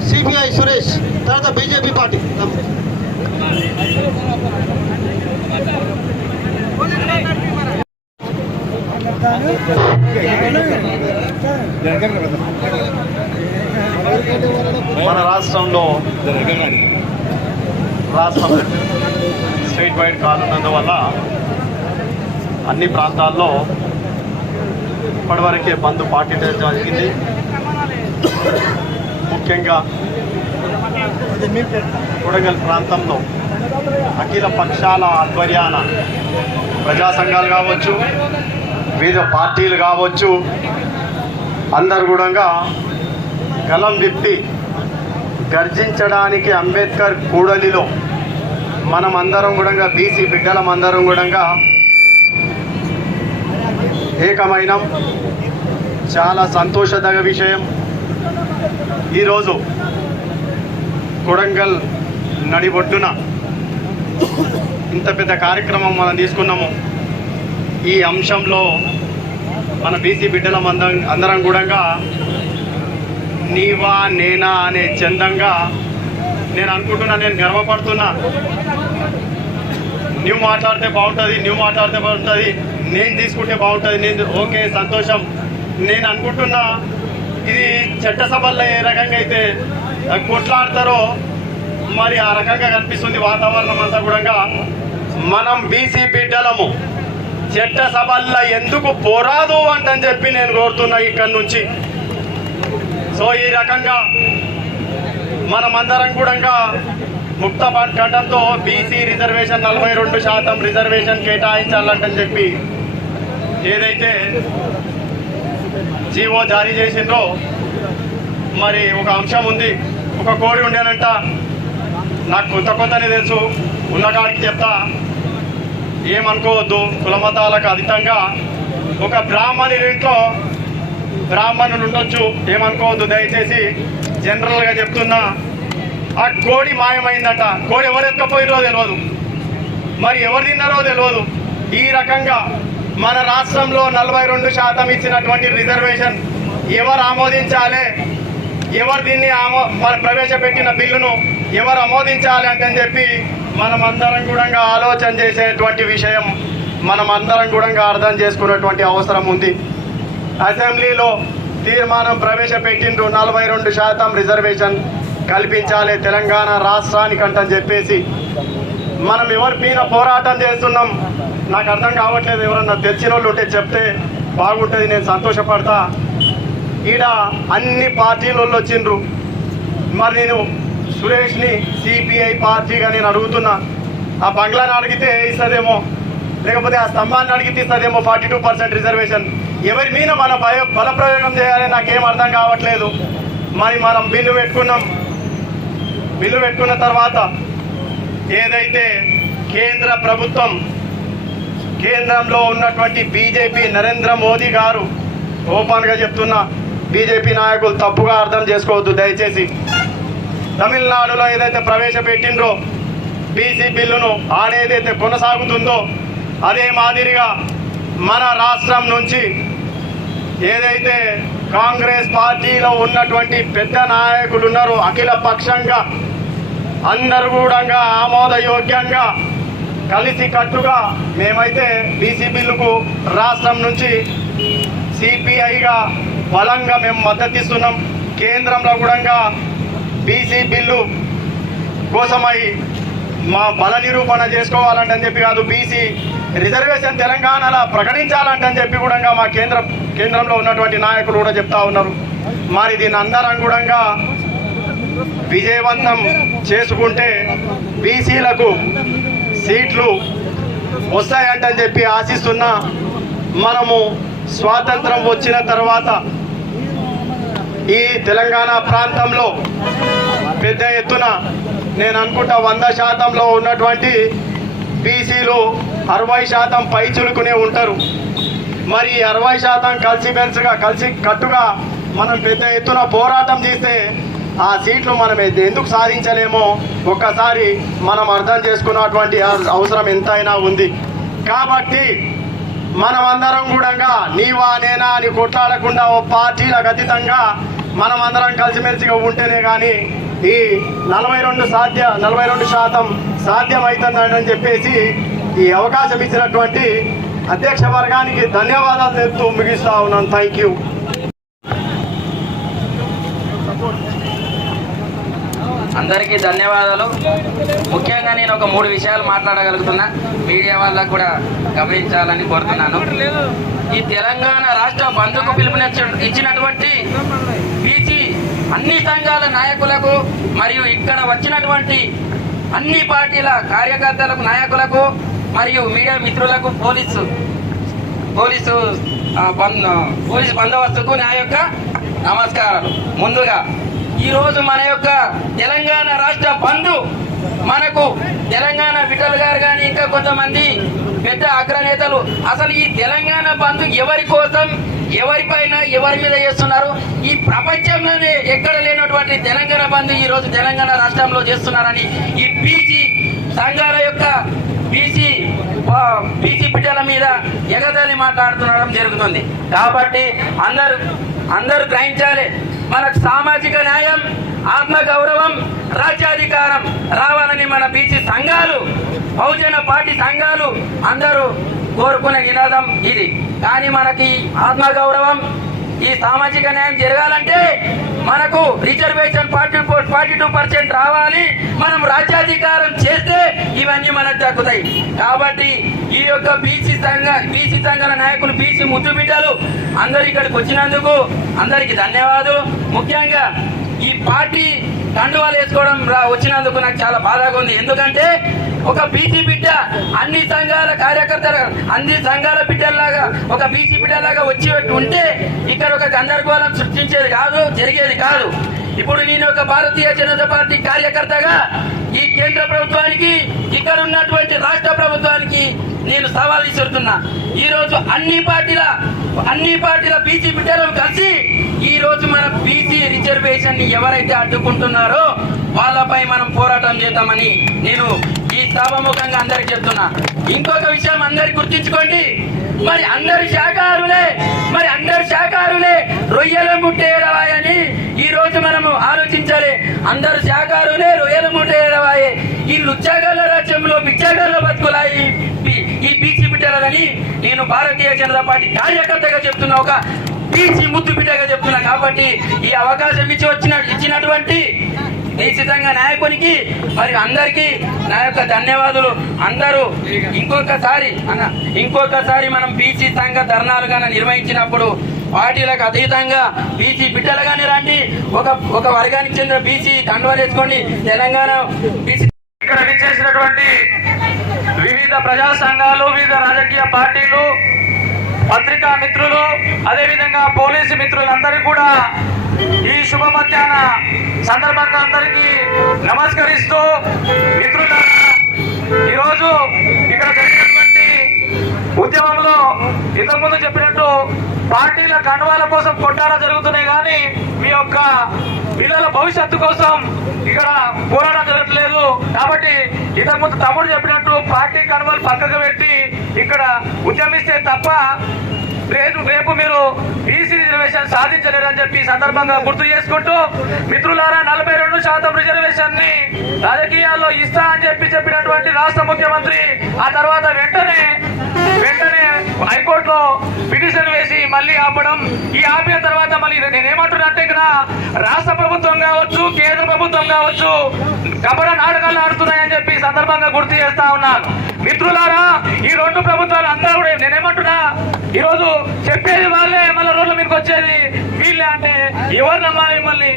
సిపిఐ సురేష్, తర్వాత బీజేపీ పార్టీ. మన రాష్ట్రంలో స్టేట్ వైడ్ కానున్నందువల్ల అన్ని ప్రాంతాల్లో ఇప్పటివరకే బంద్ పాటించడం జరిగింది. ముఖ్యంగా కొడంగల్ ప్రాంతంలో అఖిల పక్షాల ఆధ్వర్యాన ప్రజా సంఘాలు కావచ్చు, వివిధ పార్టీలు కావచ్చు, అందరు కూడా గలం విప్పి గర్జించడానికి అంబేద్కర్ కూడలిలో మనం అందరం కూడా, బీసీ బిడ్డలం అందరం కూడా ఏకమైన చాలా సంతోషదగ్గ విషయం. ఈరోజు కొడంగల్ నడిబొడ్డున ఇంత పెద్ద కార్యక్రమం మనం తీసుకున్నాము. ఈ అంశంలో మన బీసీ బిడ్డలం అందరం కూడా నీవా నేనా అనే చందంగా నేను అనుకుంటున్నా, నేను గర్వపడుతున్నా. నువ్వు మాట్లాడితే బాగుంటుంది, నేను తీసుకుంటే బాగుంటుంది, నేను ఓకే సంతోషం. నేను అనుకుంటున్నా ఇది చట్టసభల్లో ఏ రకంగా అయితే కొట్లాడతారో మరి ఆ రకంగా కనిపిస్తుంది వాతావరణం అంతా కూడా. మనం బీసీ బిడ్డలము చట్టసభల్లో ఎందుకు పోరాదు అంటని చెప్పి నేను కోరుతున్నా ఇక్కడి నుంచి. సో ఈ రకంగా మనమందరం కూడా ముక్త కంఠంతో బీసీ రిజర్వేషన్ 42% రిజర్వేషన్ కేటాయించాలంటని చెప్పి ఏదైతే జీవో జారీ చేసిండ్రో మరి ఒక అంశం ఉంది. ఒక కోడి ఉండేనంట, నాకు కొత్తనే తెలుసు, ఉన్న కాడికి చెప్తా, ఏమనుకోవద్దు. కులమతాలకు అతీతంగా ఒక బ్రాహ్మణుడి ఇంట్లో బ్రాహ్మణులు ఉండొచ్చు, ఏమనుకోవద్దు దయచేసి. జనరల్గా చెప్తున్నా, ఆ కోడి మాయమైందట. కోడి ఎవరు ఎత్తుకపోయినో తెలియదు, మరి ఎవరు తిన్నారో తెలియదు. ఈ రకంగా మన రాష్ట్రంలో 42% ఇచ్చినటువంటి రిజర్వేషన్ ఎవరు ఆమోదించాలి, ఎవరు దీన్ని ప్రవేశపెట్టిన బిల్లును ఎవరు ఆమోదించాలి అని చెప్పి మనమందరం కూడా ఆలోచన చేసేటువంటి విషయం, మనమందరం కూడా అర్థం చేసుకున్నటువంటి అవసరం ఉంది. అసెంబ్లీలో తీర్మానం ప్రవేశపెట్టిండ్రు 42% రిజర్వేషన్ కల్పించాలి తెలంగాణ రాష్ట్రానికంటని చెప్పేసి. మనం ఎవరి పైన పోరాటం చేస్తున్నాం నాకు అర్థం కావట్లేదు. ఎవరన్నా తెచ్చిన వాళ్ళు ఉంటే చెప్తే బాగుంటుంది, నేను సంతోషపడతా. ఈడ అన్ని పార్టీల వాళ్ళు వచ్చిండ్రు. మరి నేను సురేష్ని సిపిఐ పార్టీగా నేను అడుగుతున్నా, ఆ బంగ్లాని అడిగితే ఇస్తుందేమో, లేకపోతే ఆ స్తంభాన్ని అడిగితే ఇస్తుందేమో 42% రిజర్వేషన్. ఎవరి మీద మన బలప్రయోగం చేయాలి నాకేం అర్థం కావట్లేదు. మరి మనం బిల్లు పెట్టుకున్న తర్వాత ఏదైతే కేంద్ర ప్రభుత్వం, కేంద్రంలో ఉన్నటువంటి బీజేపీ నరేంద్ర మోదీ గారు, ఓపెన్గా చెప్తున్నా, బీజేపీ నాయకులు తప్పుగా అర్థం చేసుకోవద్దు దయచేసి. తమిళనాడులో ఏదైతే ప్రవేశపెట్టిండ్రో బీసీ బిల్లును, ఆడేదైతే కొనసాగుతుందో అదే మాదిరిగా మన రాష్ట్రం నుంచి ఏదైతే కాంగ్రెస్ పార్టీలో ఉన్నటువంటి పెద్ద నాయకులు ఉన్నారో అఖిల పక్షంగా అందరూ కూడా ఆమోదయోగ్యంగా కలిసి కట్టుగా మేమైతే బీసీ బిల్లుకు రాష్ట్రం నుంచి సిపిఐగా బలంగా మేము మద్దతిస్తున్నాం. కేంద్రంలో కూడా బీసీ బిల్లు కోసమై మా బల నిరూపణ చేసుకోవాలంటని చెప్పి కాదు, బీసీ రిజర్వేషన్ తెలంగాణలో ప్రకటించాలంటని చెప్పి కూడా మా కేంద్రంలో ఉన్నటువంటి నాయకులు కూడా చెప్తా ఉన్నారు. మరి దీన్ని అందరం కూడా విజయవంతం చేసుకుంటే బీసీలకు సీట్లు వస్తాయంటని చెప్పి ఆశిస్తున్నా. మనము స్వాతంత్రం వచ్చిన తర్వాత ఈ తెలంగాణ ప్రాంతంలో పెద్ద ఎత్తున నేను అనుకుంటా 100%లో ఉన్నటువంటి బీసీలు 60% పైచులుకునే ఉంటారు. మరి 60% కలిసి కట్టుగా మనం పెద్ద ఎత్తున పోరాటం చేస్తే ఆ సీట్లు మనం ఎందుకు సాధించలేమో ఒక్కసారి మనం అర్థం చేసుకున్నటువంటి అవసరం ఎంతైనా ఉంది. కాబట్టి మనమందరం కూడా నీవా నేనా అని కొట్లాడకుండా ఓ పార్టీలకు అతీతంగా మనమందరం కలిసిమెలిసిగా ఉంటేనే కానీ ఈ 42% సాధ్యమవుతుందని చెప్పేసి ఈ అవకాశం ఇచ్చినటువంటి అధ్యక్ష వర్గానికి ధన్యవాదాలు చెప్తూ ముగిస్తా ఉన్నాను. Thank you. అందరికీ ధన్యవాదాలు. ముఖ్యంగా నేను ఒక 3 విషయాలు మాట్లాడగలుగుతున్నా, మీడియా వాళ్ళకు కూడా గమనించాలని కోరుతున్నాను. ఈ తెలంగాణ రాష్ట్ర బంధుకు ఇచ్చినటువంటి బీసీ అన్ని సంఘాల నాయకులకు మరియు ఇక్కడ వచ్చినటువంటి అన్ని పార్టీల కార్యకర్తలకు, నాయకులకు మరియు మీడియా మిత్రులకు, పోలీసు బందోబస్తుకు నా యొక్క నమస్కారాలు. ముందుగా ఈరోజు మన యొక్క తెలంగాణ రాష్ట్ర బంధు మనకు తెలంగాణ విఠల్ గారు కానీ ఇంకా కొంతమంది పెద్ద అగ్రనేతలు అసలు ఈ తెలంగాణ బంధు ఎవరి కోసం, ఎవరిపైన, ఎవరి మీద చేస్తున్నారు, ఈ ప్రపంచంలోనే ఎక్కడ లేనటువంటి తెలంగాణ బంధు ఈ రోజు తెలంగాణ రాష్ట్రంలో చేస్తున్నారని ఈ బీసీ సంఘాల యొక్క బీసీ బిడ్డల మీద ఎగతాళి మాట్లాడుతుండడం జరుగుతుంది. కాబట్టి అందరూ గ్రహించాలి, మనకు సామాజిక న్యాయం, ఆత్మగౌరవం, రాజ్యాధికారం రావాలని మన బీసీ సంఘాలు, బహుజన పార్టీ సంఘాలు అందరూ కోరుకునే నినాదం ఇది. కానీ మనకి ఆత్మగౌరవం, ఈ సామాజిక న్యాయం జరగాలంటే మనకు రిజర్వేషన్ 42% రావాలి. మనం రాజ్యాధికారం చేస్తే ఇవన్నీ మనకు దక్కుతాయి. కాబట్టి ఈ యొక్క బీసీ సంఘాల నాయకులు, బీసీ ముద్దు బిడ్డలు అందరు ఇక్కడికి వచ్చినందుకు అందరికి ధన్యవాదాలు. ముఖ్యంగా ఈ పార్టీ కండువాలు వేసుకోవడం వచ్చినందుకు నాకు చాలా బాధగా ఉంది. ఎందుకంటే ఒక బీసీ బిడ్డ అన్ని సంఘాల కార్యకర్తలు, అన్ని సంఘాల బిడ్డల్లాగా ఒక బీసీ బిడ్డలాగా వచ్చి ఉంటే ఇక్కడ ఒక గందరగోళం సృష్టించేది కాదు, జరిగేది కాదు. ఇప్పుడు నేను ఒక భారతీయ జనతా పార్టీ కార్యకర్తగా ఈ కేంద్ర ప్రభుత్వానికి, ఇక్కడ ఉన్నటువంటి రాష్ట్ర ప్రభుత్వానికి నేను సవాల్ విసురుతున్నా. ఈ రోజు అన్ని పార్టీల బీసీ బిడ్డలను కలిసి ఈ రోజు మన బీసీ రిజర్వేషన్ ని ఎవరైతే అడ్డుకుంటున్నారో వాళ్ళపై మనం పోరాటం చేద్దామని నేను ఈ సభాముఖంగా అందరికి చెప్తున్నా. ఇంకొక విషయం అందరికి గుర్తించుకోండి, మరి అందరు శాఖారులే రొయ్యల ముట్టేరవాయని ఈ రోజు మనము ఆలోచించాలి. అందరు శాఖారులే రొయ్యల ముట్టేరవాయే. ఈ లుచ్చగల రాజ్యంలో బిచ్చగల బతుకులాయి ఈ బీసీ బిడ్డలని నేను భారతీయ జనతా పార్టీ కార్యకర్తగా చెప్తున్నా, ఒక బీసీ ముద్దు బిడ్డగా చెప్తున్నా. కాబట్టి ఈ అవకాశం ఇచ్చినటువంటి బీసీ సంఘ నాయకునికి మరి అందరికీ నా యొక్క ధన్యవాదాలు. అందరూ ఇంకొకసారి మనం బీసీ సంఘ ధర్నాలు గానీ నిర్వహించినప్పుడు పార్టీలకు అతీతంగా బీసీ బిడ్డలుగానే రండి, ఒక వర్గానికి చెందిన బీసీ దండవాలు వేసుకోండి. తెలంగాణ బీసీ ఇక్కడ విచ్చేసినటువంటి వివిధ ప్రజా సంఘాలు, వివిధ రాజకీయ పార్టీలు, పత్రికా మిత్రులు, అదేవిధంగా పోలీసు మిత్రులందరికీ కూడా ఈ శుభ మధ్యాహ్న సందర్భంగా అందరికీ నమస్కరిస్తూ, మిత్రులారా, ఈరోజు ఇక్కడ జరిగినటువంటి ఉద్యమంలో ఇంతకుముందు చెప్పినట్టు పార్టీల కండువాల కోసం కొట్టాడ జరుగుతున్నాయి, కానీ మీ యొక్క పిల్లల భవిష్యత్తు కోసం ఇక్కడ పోరాటం జరగట్లేదు. కాబట్టి ఇంతకుముందు తమ్ముడు చెప్పినట్టు పార్టీ కండువాలు పక్కకు పెట్టి ఇక్కడ ఉద్యమిస్తే తప్ప రేపు మీరు బీసీ రిజర్వేషన్ సాధించలేరని చెప్పి సందర్భంగా గుర్తు చేసుకుంటూ, మిత్రులారా, 42% రిజర్వేషన్ ని రాజకీయాల్లో ఇస్తా అని చెప్పినటువంటి రాష్ట్ర ముఖ్యమంత్రి ఆ తర్వాత వెంటనే హైకోర్టులో పిటిషన్ వేసి మళ్ళీ ఆపడం, ఈ ఆపిన తర్వాత మళ్ళీ నేనేమంటున్నా అంటే ఇక్కడ రాష్ట్ర ప్రభుత్వం కావచ్చు, కేంద్ర ప్రభుత్వం కావచ్చు కబర నాటకాలు ఆడుతున్నాయని చెప్పి సందర్భంగా గుర్తు చేస్తా ఉన్నాను. మిత్రులారా, ఈ రెండు ప్రభుత్వాలు అంతా కూడా నేనేమంటున్నా, ఈరోజు చెప్పేది వాళ్ళే, మళ్ళీ రోడ్ల మీదకి వచ్చేది వీళ్ళే అంటే ఎవరు నమ్మాలి? మిమ్మల్ని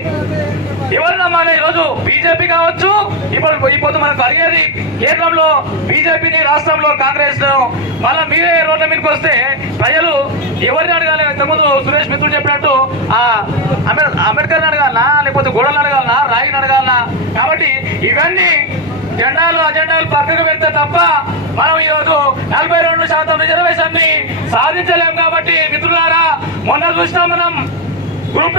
ఎవరు నమ్మాలి? ఈరోజు బీజేపీ కావచ్చు, ఇప్పుడు మనకు అడిగేది కేంద్రంలో బీజేపీని, రాష్ట్రంలో కాంగ్రెస్, మళ్ళీ మీరే రోడ్ల మీదకి వస్తే ప్రజలు ఎవరిని అడగాలి? ఇంతకుముందు సురేష్ మిత్రుడు చెప్పినట్టు అంబేద్కర్ని అడగాలనా, లేకపోతే గోడలు అడగాలనా, రాయిని అడగాలనా? కాబట్టి ఇవన్నీ అజెండాలు పక్కకు పెడితే తప్ప మనం ఈరోజు 42% రిజర్వేషన్ ని సాధించలేము. కాబట్టి మిత్రులారా, మొన్న చూసినా మనం గ్రూప్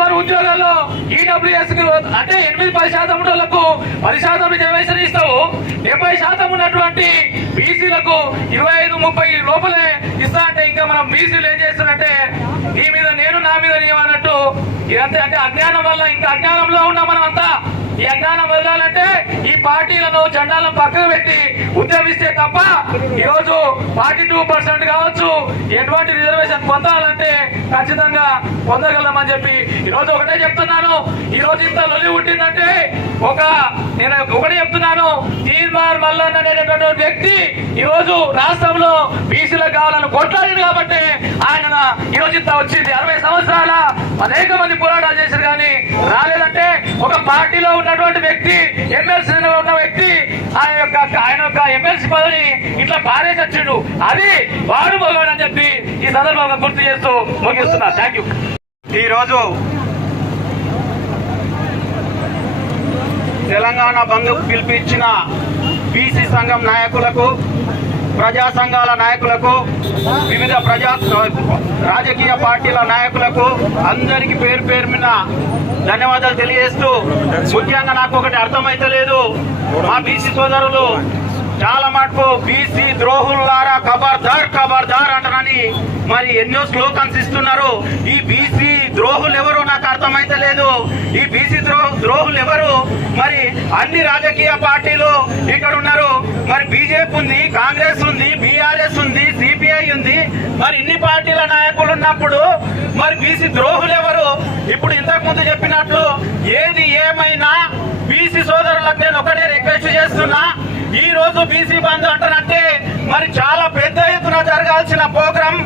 1 ఉద్యోగాల్లో ఈడబ్ల్యూఎస్ అంటే 8-10% ఉన్నోళ్లకు 10% రిజర్వేషన్ ఇస్తావు, 70% ఉన్నటువంటి బీసీలకు 25-30 లోపలే ఇస్తా అంటే ఇంకా మనం బీసీలు ఏం చేస్తారంటే నీ మీద నేను, నా మీద నీవన్నట్టు ఇదంతా అంటే అజ్ఞానం వల్ల, ఇంకా అజ్ఞానంలో ఉన్నాం మనం అంతా. ఈ అజ్ఞానం వదలాలంటే ఈ పార్టీలను, జెండాలను పక్కకు పెట్టి ఉద్యమిస్తే తప్ప ఈరోజు 42% కావచ్చు ఎటువంటి రిజర్వేషన్ పొందాలంటే ఖచ్చితంగా పొందగలమని చెప్పి ఈరోజు ఒకటే చెప్తున్నాను. ఈరోజు ఇంత లొల్లి పుట్టిందంటే నేను ఒకటే చెప్తున్నాను, తీర్మార్ మల్లన్న అనేటటువంటి వ్యక్తి ఈరోజు రాష్ట్రంలో బీసీలకు కావాలని కొట్లాడింది కాబట్టి ఆయన ఈరోజు ఇంత వచ్చింది. 60 సంవత్సరాల అనేక మంది పోరాటాలు చేశారు కానీ రాలేదంటే ఒక పార్టీలో ఉన్నటువంటి వ్యక్తి, ఎమ్మెల్సీ ఉన్న వ్యక్తి ఆయన యొక్క ఎమ్మెల్సీ పదవిని ఇట్లా పారేసొచ్చిండు. అది వాడు మగవాడు అని చెప్పి ఈ సందర్భంగా గుర్తు చేస్తూ ముగిస్తున్నా. Thank you. ఈరోజు తెలంగాణ బంద్కు పిలిపించిన బీసీ సంఘం నాయకులకు, ప్రజా సంఘాల నాయకులకు, వివిధ రాజకీయ పార్టీల నాయకులకు అందరికీ పేరు మీద ధన్యవాదాలు తెలియజేస్తూ, ముఖ్యంగా నాకు ఒకటి అర్థమైతలేదు, మా బీసీ సోదరులు చాలా మటుకు బీసీ ద్రోహులారా ఖబర్దార్ ఖబర్దార్ అంటారని మరి ఎన్నో స్లోగన్స్ ఇస్తున్నారు. ఈ బీసీ ద్రోహులు ఎవరు నాకు అర్థమైతలేదు. ఈ బీసీ ద్రోహులు ఎవరు? మరి అన్ని రాజకీయ పార్టీలు ఇక్కడ ఉన్నారు. మరి బీజేపీ ఉంది, కాంగ్రెస్ ఉంది, బీఆర్ఎస్ ఉంది, సిపిఐ ఉంది. మరి ఇన్ని పార్టీల నాయకులు ఉన్నప్పుడు మరి బీసీ ద్రోహులు ఎవరు? ఇప్పుడు ఇంతకు ముందు చెప్పినట్లు ఏది ఏమైనా బీసీ సోదరులకు నేను ఒకటే రిక్వెస్ట్ చేస్తున్నా, ఈ రోజు బీసీ బంద్ అంటారంటే మరి చాలా పెద్ద ఎత్తున జరగాల్సిన ప్రోగ్రాం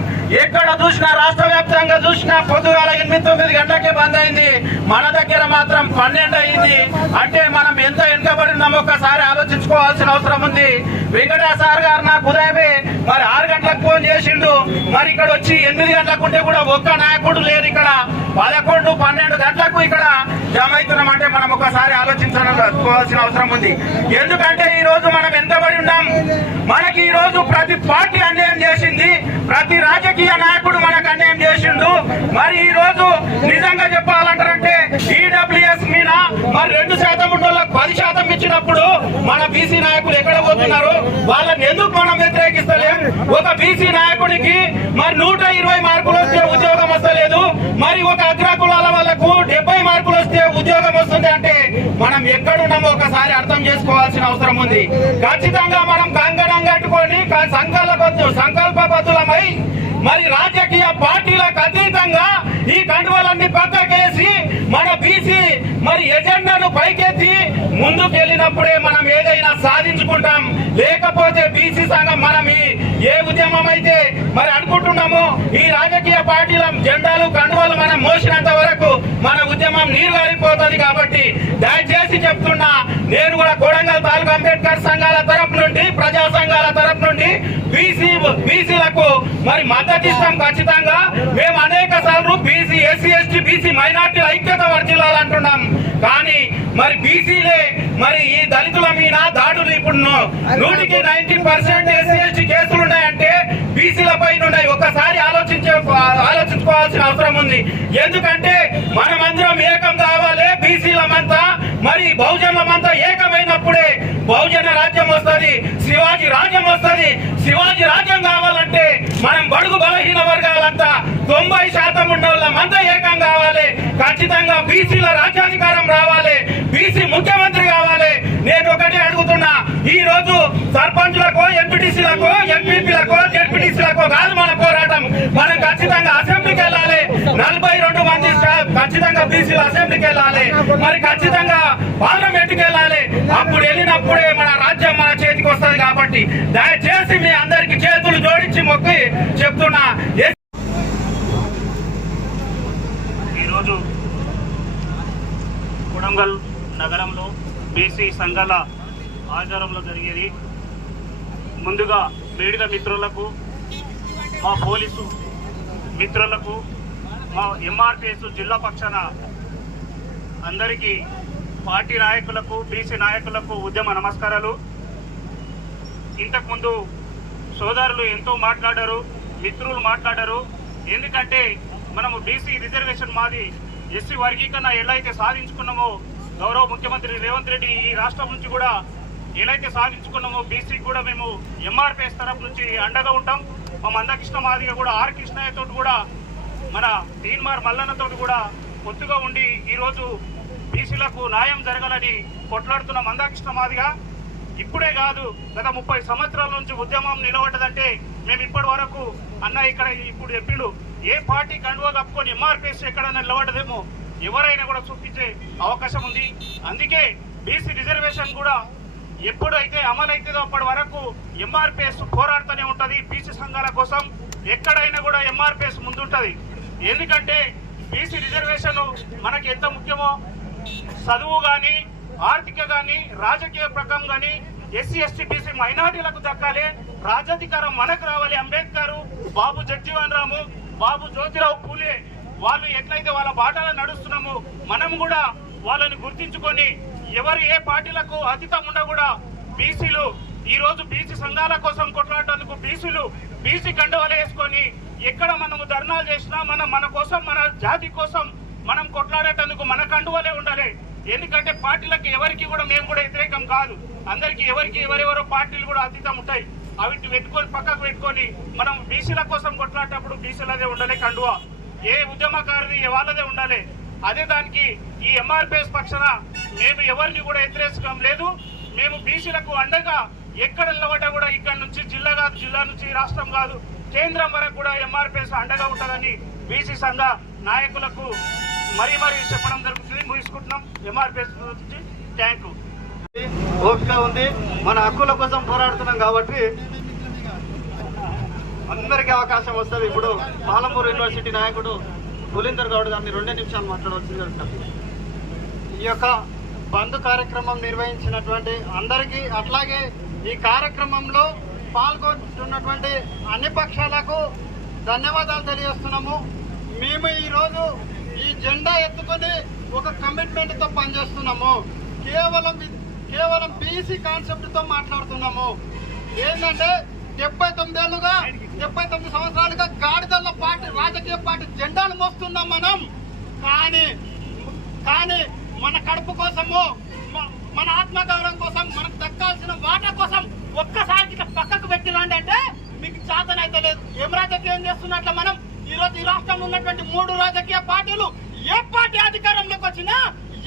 ఎక్కడ చూసినా, రాష్ట్ర వ్యాప్తంగా చూసినా పొద్దుగాల 8-9 గంటలకే బంద్ అయింది. మన దగ్గర మాత్రం 12 అయింది. అంటే మనం ఎంత వెనుకబడినామో ఒక్కసారి ఆలోచించుకోవాల్సిన అవసరం ఉంది. వెంకటేశ్వర సార్ గారు నాకు ఉదయమే మరి 6 గంటలకు ఫోన్ చేసిండు. మరి ఇక్కడ వచ్చి 8 గంటలకు ఉంటే కూడా ఒక్క నాయకుడు లేరు. ఇక్కడ 11-12 గంటలకు ఇక్కడ జమ అవుతున్నాం అంటే మనం ఒకసారి ఆలోచించుకోవాల్సిన అవసరం ఉంది. ఎందుకంటే ఈ రోజు మనం ఎంతబడి ఉన్నాం. మనకి ఈ రోజు ప్రతి పార్టీ అన్యాయం చేసింది, ప్రతి రాజకీయ నాయకుడు మనకు అన్యాయం చేసిండు. మరి ఈ రోజు నిజంగా చెప్పాలంటారంటే ఈడబ్ల్యూఎస్ మీద మరి 2% ఉన్నోళ్ళకి 10% ఇచ్చినప్పుడు మన బీసీ నాయకులు ఎక్కడ పోతున్నారు? వాళ్ళని ఎందుకు మనం వ్యతిరేకిస్తలేం? ఒక బీసీ నాయకుడికి మరి 120 మార్కులు వస్తే ఉద్యోగం వస్తలేదు, మరి ఒక అగ్రకులాల వాళ్ళకు 70 మార్కులు వస్తే ఉద్యోగం వస్తుంది అంటే మనం ఎక్కడున్నామో ఒకసారి అర్థం చేసుకోవాల్సిన అవసరం ఉంది. ఖచ్చితంగా మనం కంగణం కట్టుకొని సంకల్పబద్ధులమై మరి రాజకీయ పార్టీలకు అతీతంగా ఈ కండువలన్నీ పక్కకేసి మన బీసీ మరి ఎజెండాను పైకెత్తి ముందుకెళ్ళినప్పుడే మనం ఏదైనా సాధించుకుంటాం. లేకపోతే బీసీ సంఘం మనం ఏ ఉద్యమం అయితే మరి అనుకుంటున్నామో ఈ రాజకీయ పార్టీల జెండాలు కండువలు మనం మోసినంత వరకు మన ఉద్యమం నీరుగారిపోతుంది. కాబట్టి దయచేసి చెప్తున్నా, నేను కూడా కొడంగల్ తాలూకా అంబేద్కర్ సంఘాల తరపు నుండి, ప్రజా సంఘాల తరపు నుండి బీసీలకు మరి మద్దతు ఇస్తాం. ఖచ్చితంగా మేము అనేక సార్లు బీసీ, ఎస్సీ, ఎస్టీ, బీసీ మైనార్టీల ఐక్యత వర్ధిల్లాలంటున్నాం. కానీ మరి బీసీలే మరి ఈ దళితుల మీద దాడులు ఇప్పుడు 100% ఎస్సీ, ఎస్టీ కేసులు ఉన్నాయంటే బీసీల పైన ఉన్నాయి. ఒక్కసారి ఆలోచించుకోవాల్సిన అవసరం ఉంది. ఎందుకంటే మనమందరం ఏకం కావాలి. బీసీలమంతా మరి బహుజనులమంతా ఏకమైనప్పుడే బహుజన రాజ్యం వస్తుంది, శివాజీ రాజ్యం వస్తుంది. శివాజీ రాజ్యం కావాలంటే మనం బడుగు బలహీన వర్గాలంతా 90% ఉన్న వాళ్ళమంతా ఏకం కావాలి. ఖచ్చితంగా బీసీల రాజ్యాధికారం రావాలి, బీసీ ముఖ్యమంత్రి కావాలి. నేను ఒకటే అడుగుతున్నా, ఈ రోజు సర్పంచులకు, ఎంపీటీసీలకు, ఎంపీపీలకు, జెడ్పీటీసీలకు కాదు మన పోరాటం. మనం ఖచ్చితంగా అసెంబ్లీకి వెళ్ళాలి. 42 మంది ఖచ్చితంగా బీసీలు అసెంబ్లీకి వెళ్ళాలి. మరి ఖచ్చితంగా పార్లమెంట్కి వెళ్ళాలి. అప్పుడు వెళ్ళినప్పుడే మన రాజ్యం మన చేతికి వస్తుంది. కాబట్టి దయచేసి మీ అందరికి చేతులు జోడించి మొక్కి చెప్తున్నా, ఈరోజు కొడంగల్ నగరంలో బీసీ సంఘాల ఆధ్వర్యంలో జరిగేది. ముందుగా మీడియా మిత్రులకు, మా పోలీసు మిత్రులకు, మా ఎంఆర్పిఎస్ జిల్లా పక్షాన అందరికీ, పార్టీ నాయకులకు, బీసీ నాయకులకు ఉద్యమ నమస్కారాలు. ఇంతకుముందు సోదరులు ఎంతో మాట్లాడారు, మిత్రులు మాట్లాడారు. ఎందుకంటే మనము బీసీ రిజర్వేషన్ మాది ఎస్సీ వర్గీకరణ ఎలా అయితే సాధించుకున్నామో, గౌరవ ముఖ్యమంత్రి రేవంత్ రెడ్డి ఈ రాష్ట్రం నుంచి కూడా ఎలా అయితే సాధించుకున్నామో బీసీకి కూడా మేము ఎంఆర్పిఎస్ తరఫు నుంచి అండగా ఉంటాం. మా మందకృష్ణ మాదిగ కూడా ఆర్ కృష్ణయ్యతో కూడా మన తీన్మార్ మల్లన్నతో కూడా పొత్తుగా ఉండి ఈరోజు బీసీలకు న్యాయం జరగాలని కొట్లాడుతున్న మందకృష్ణ మాదిగ ఇప్పుడే కాదు, గత 30 సంవత్సరాల నుంచి ఉద్యమం నిలబడ్డదంటే మేము ఇప్పటి వరకు అన్న ఇక్కడ ఇప్పుడు చెప్పిండు, ఏ పార్టీ కండువా కప్పుకొని ఎంఆర్పిఎస్ ఎక్కడన్నా నిలబడ్డదేమో ఎవరైనా కూడా చూపించే అవకాశం ఉంది. అందుకే బీసీ రిజర్వేషన్ కూడా ఎప్పుడైతే అమలైతుందో అప్పటి వరకు ఎంఆర్పిఎస్ పోరాడుతూనే ఉంటుంది. బీసీ సంఘాల కోసం ఎక్కడైనా కూడా ఎంఆర్పిఎస్ ముందుంటుంది. ఎందుకంటే బీసీ రిజర్వేషన్ మనకి ఎంత ముఖ్యమో, చదువు కానీ, ఆర్థిక కానీ, రాజకీయ ప్రకం కానీ ఎస్సీ, ఎస్టీ, బీసీ మైనార్టీలకు దక్కాలి. రాజ్యాధికారం మనకు రావాలి. అంబేద్కర్, బాబు జగ్జీవన్ రాము, బాబు జ్యోతిరావు పూలే వాళ్ళు ఎట్లయితే వాళ్ళ బాటలో నడుస్తున్నామో మనం కూడా వాళ్ళని గుర్తించుకొని ఎవరు ఏ పార్టీలకు అతీతంగా కూడా బీసీలు ఈ రోజు బీసీ సంఘాల కోసం కొట్లాడేందుకు బీసీలు బీసీ కండువాలు వేసుకొని ఎక్కడ మనము ధర్నాలు చేసినా మన కోసం, మన జాతి కోసం మనం కొట్లాడేటందుకు మన కండువలే ఉండాలి. ఎందుకంటే పార్టీలకు ఎవరికి కూడా మేము కూడా వ్యతిరేకం కాదు. అందరికి ఎవరెవరో పార్టీలు కూడా అతీతం ఉంటాయి. అవి పెట్టుకొని పక్కకు పెట్టుకొని మనం బీసీల కోసం కొట్లాడేటప్పుడు బీసీలదే ఉండాలి కండువా. ఏ ఉద్యమకారుది వాళ్ళదే ఉండాలి. అదే దానికి ఈ ఎంఆర్పిఎస్ పక్షాన మేము ఎవరిని కూడా వ్యతిరేకం లేదు. మేము బీసీలకు అండగా ఎక్కడ నిలబడ్డా కూడా ఇక్కడ నుంచి జిల్లా కాదు, జిల్లా నుంచి రాష్ట్రం కాదు, కేంద్రం వరకు కూడా ఎంఆర్పిఎస్ అండగా ఉంటుందని బీసీ సంఘ నాయకులకు మరీ చెప్పడం జరుగుతుంది. ముగించుకుంటున్నాం. ఎంఆర్పిఎస్ నుంచి థ్యాంక్ యూ. ఓపిక ఉంది, మన హక్కుల కోసం పోరాడుతున్నాం కాబట్టి అందరికీ అవకాశం వస్తుంది. ఇప్పుడు పాలమూరు యూనివర్సిటీ నాయకుడు పులీందర్ గౌడ్ గారిని 2 నిమిషాలు మాట్లాడవలసింది అంటారు. ఈ యొక్క బంద్ కార్యక్రమం నిర్వహించినటువంటి అందరికీ, అట్లాగే ఈ కార్యక్రమంలో పాల్గొంటున్నటువంటి అన్ని పక్షాలకు ధన్యవాదాలు తెలియజేస్తున్నాము. మేము ఈరోజు ఈ జెండా ఎత్తుకొని ఒక కమిట్మెంట్తో పనిచేస్తున్నాము. కేవలం బీసీ కాన్సెప్ట్తో మాట్లాడుతున్నాము. ఏంటంటే 79 సంవత్సరాలుగా గాడిదల్ల పార్టీ, రాజకీయ పార్టీ జెండాను మోస్తున్నాం మనం. కానీ మన కడుపు కోసము, మన ఆత్మగౌరవం కోసం, మనకు దక్కాల్సిన వాటా కోసం ఒక్కసారి పక్కకు పెట్టి రండి అంటే మీకు చేతనైతే లేదు. ఏం రాజకీయం చేస్తున్నట్ల మనం ఈరోజు ఈ రాష్ట్రంలో ఉన్నటువంటి 3 రాజకీయ పార్టీలు ఏ పార్టీ అధికారంలోకి వచ్చినా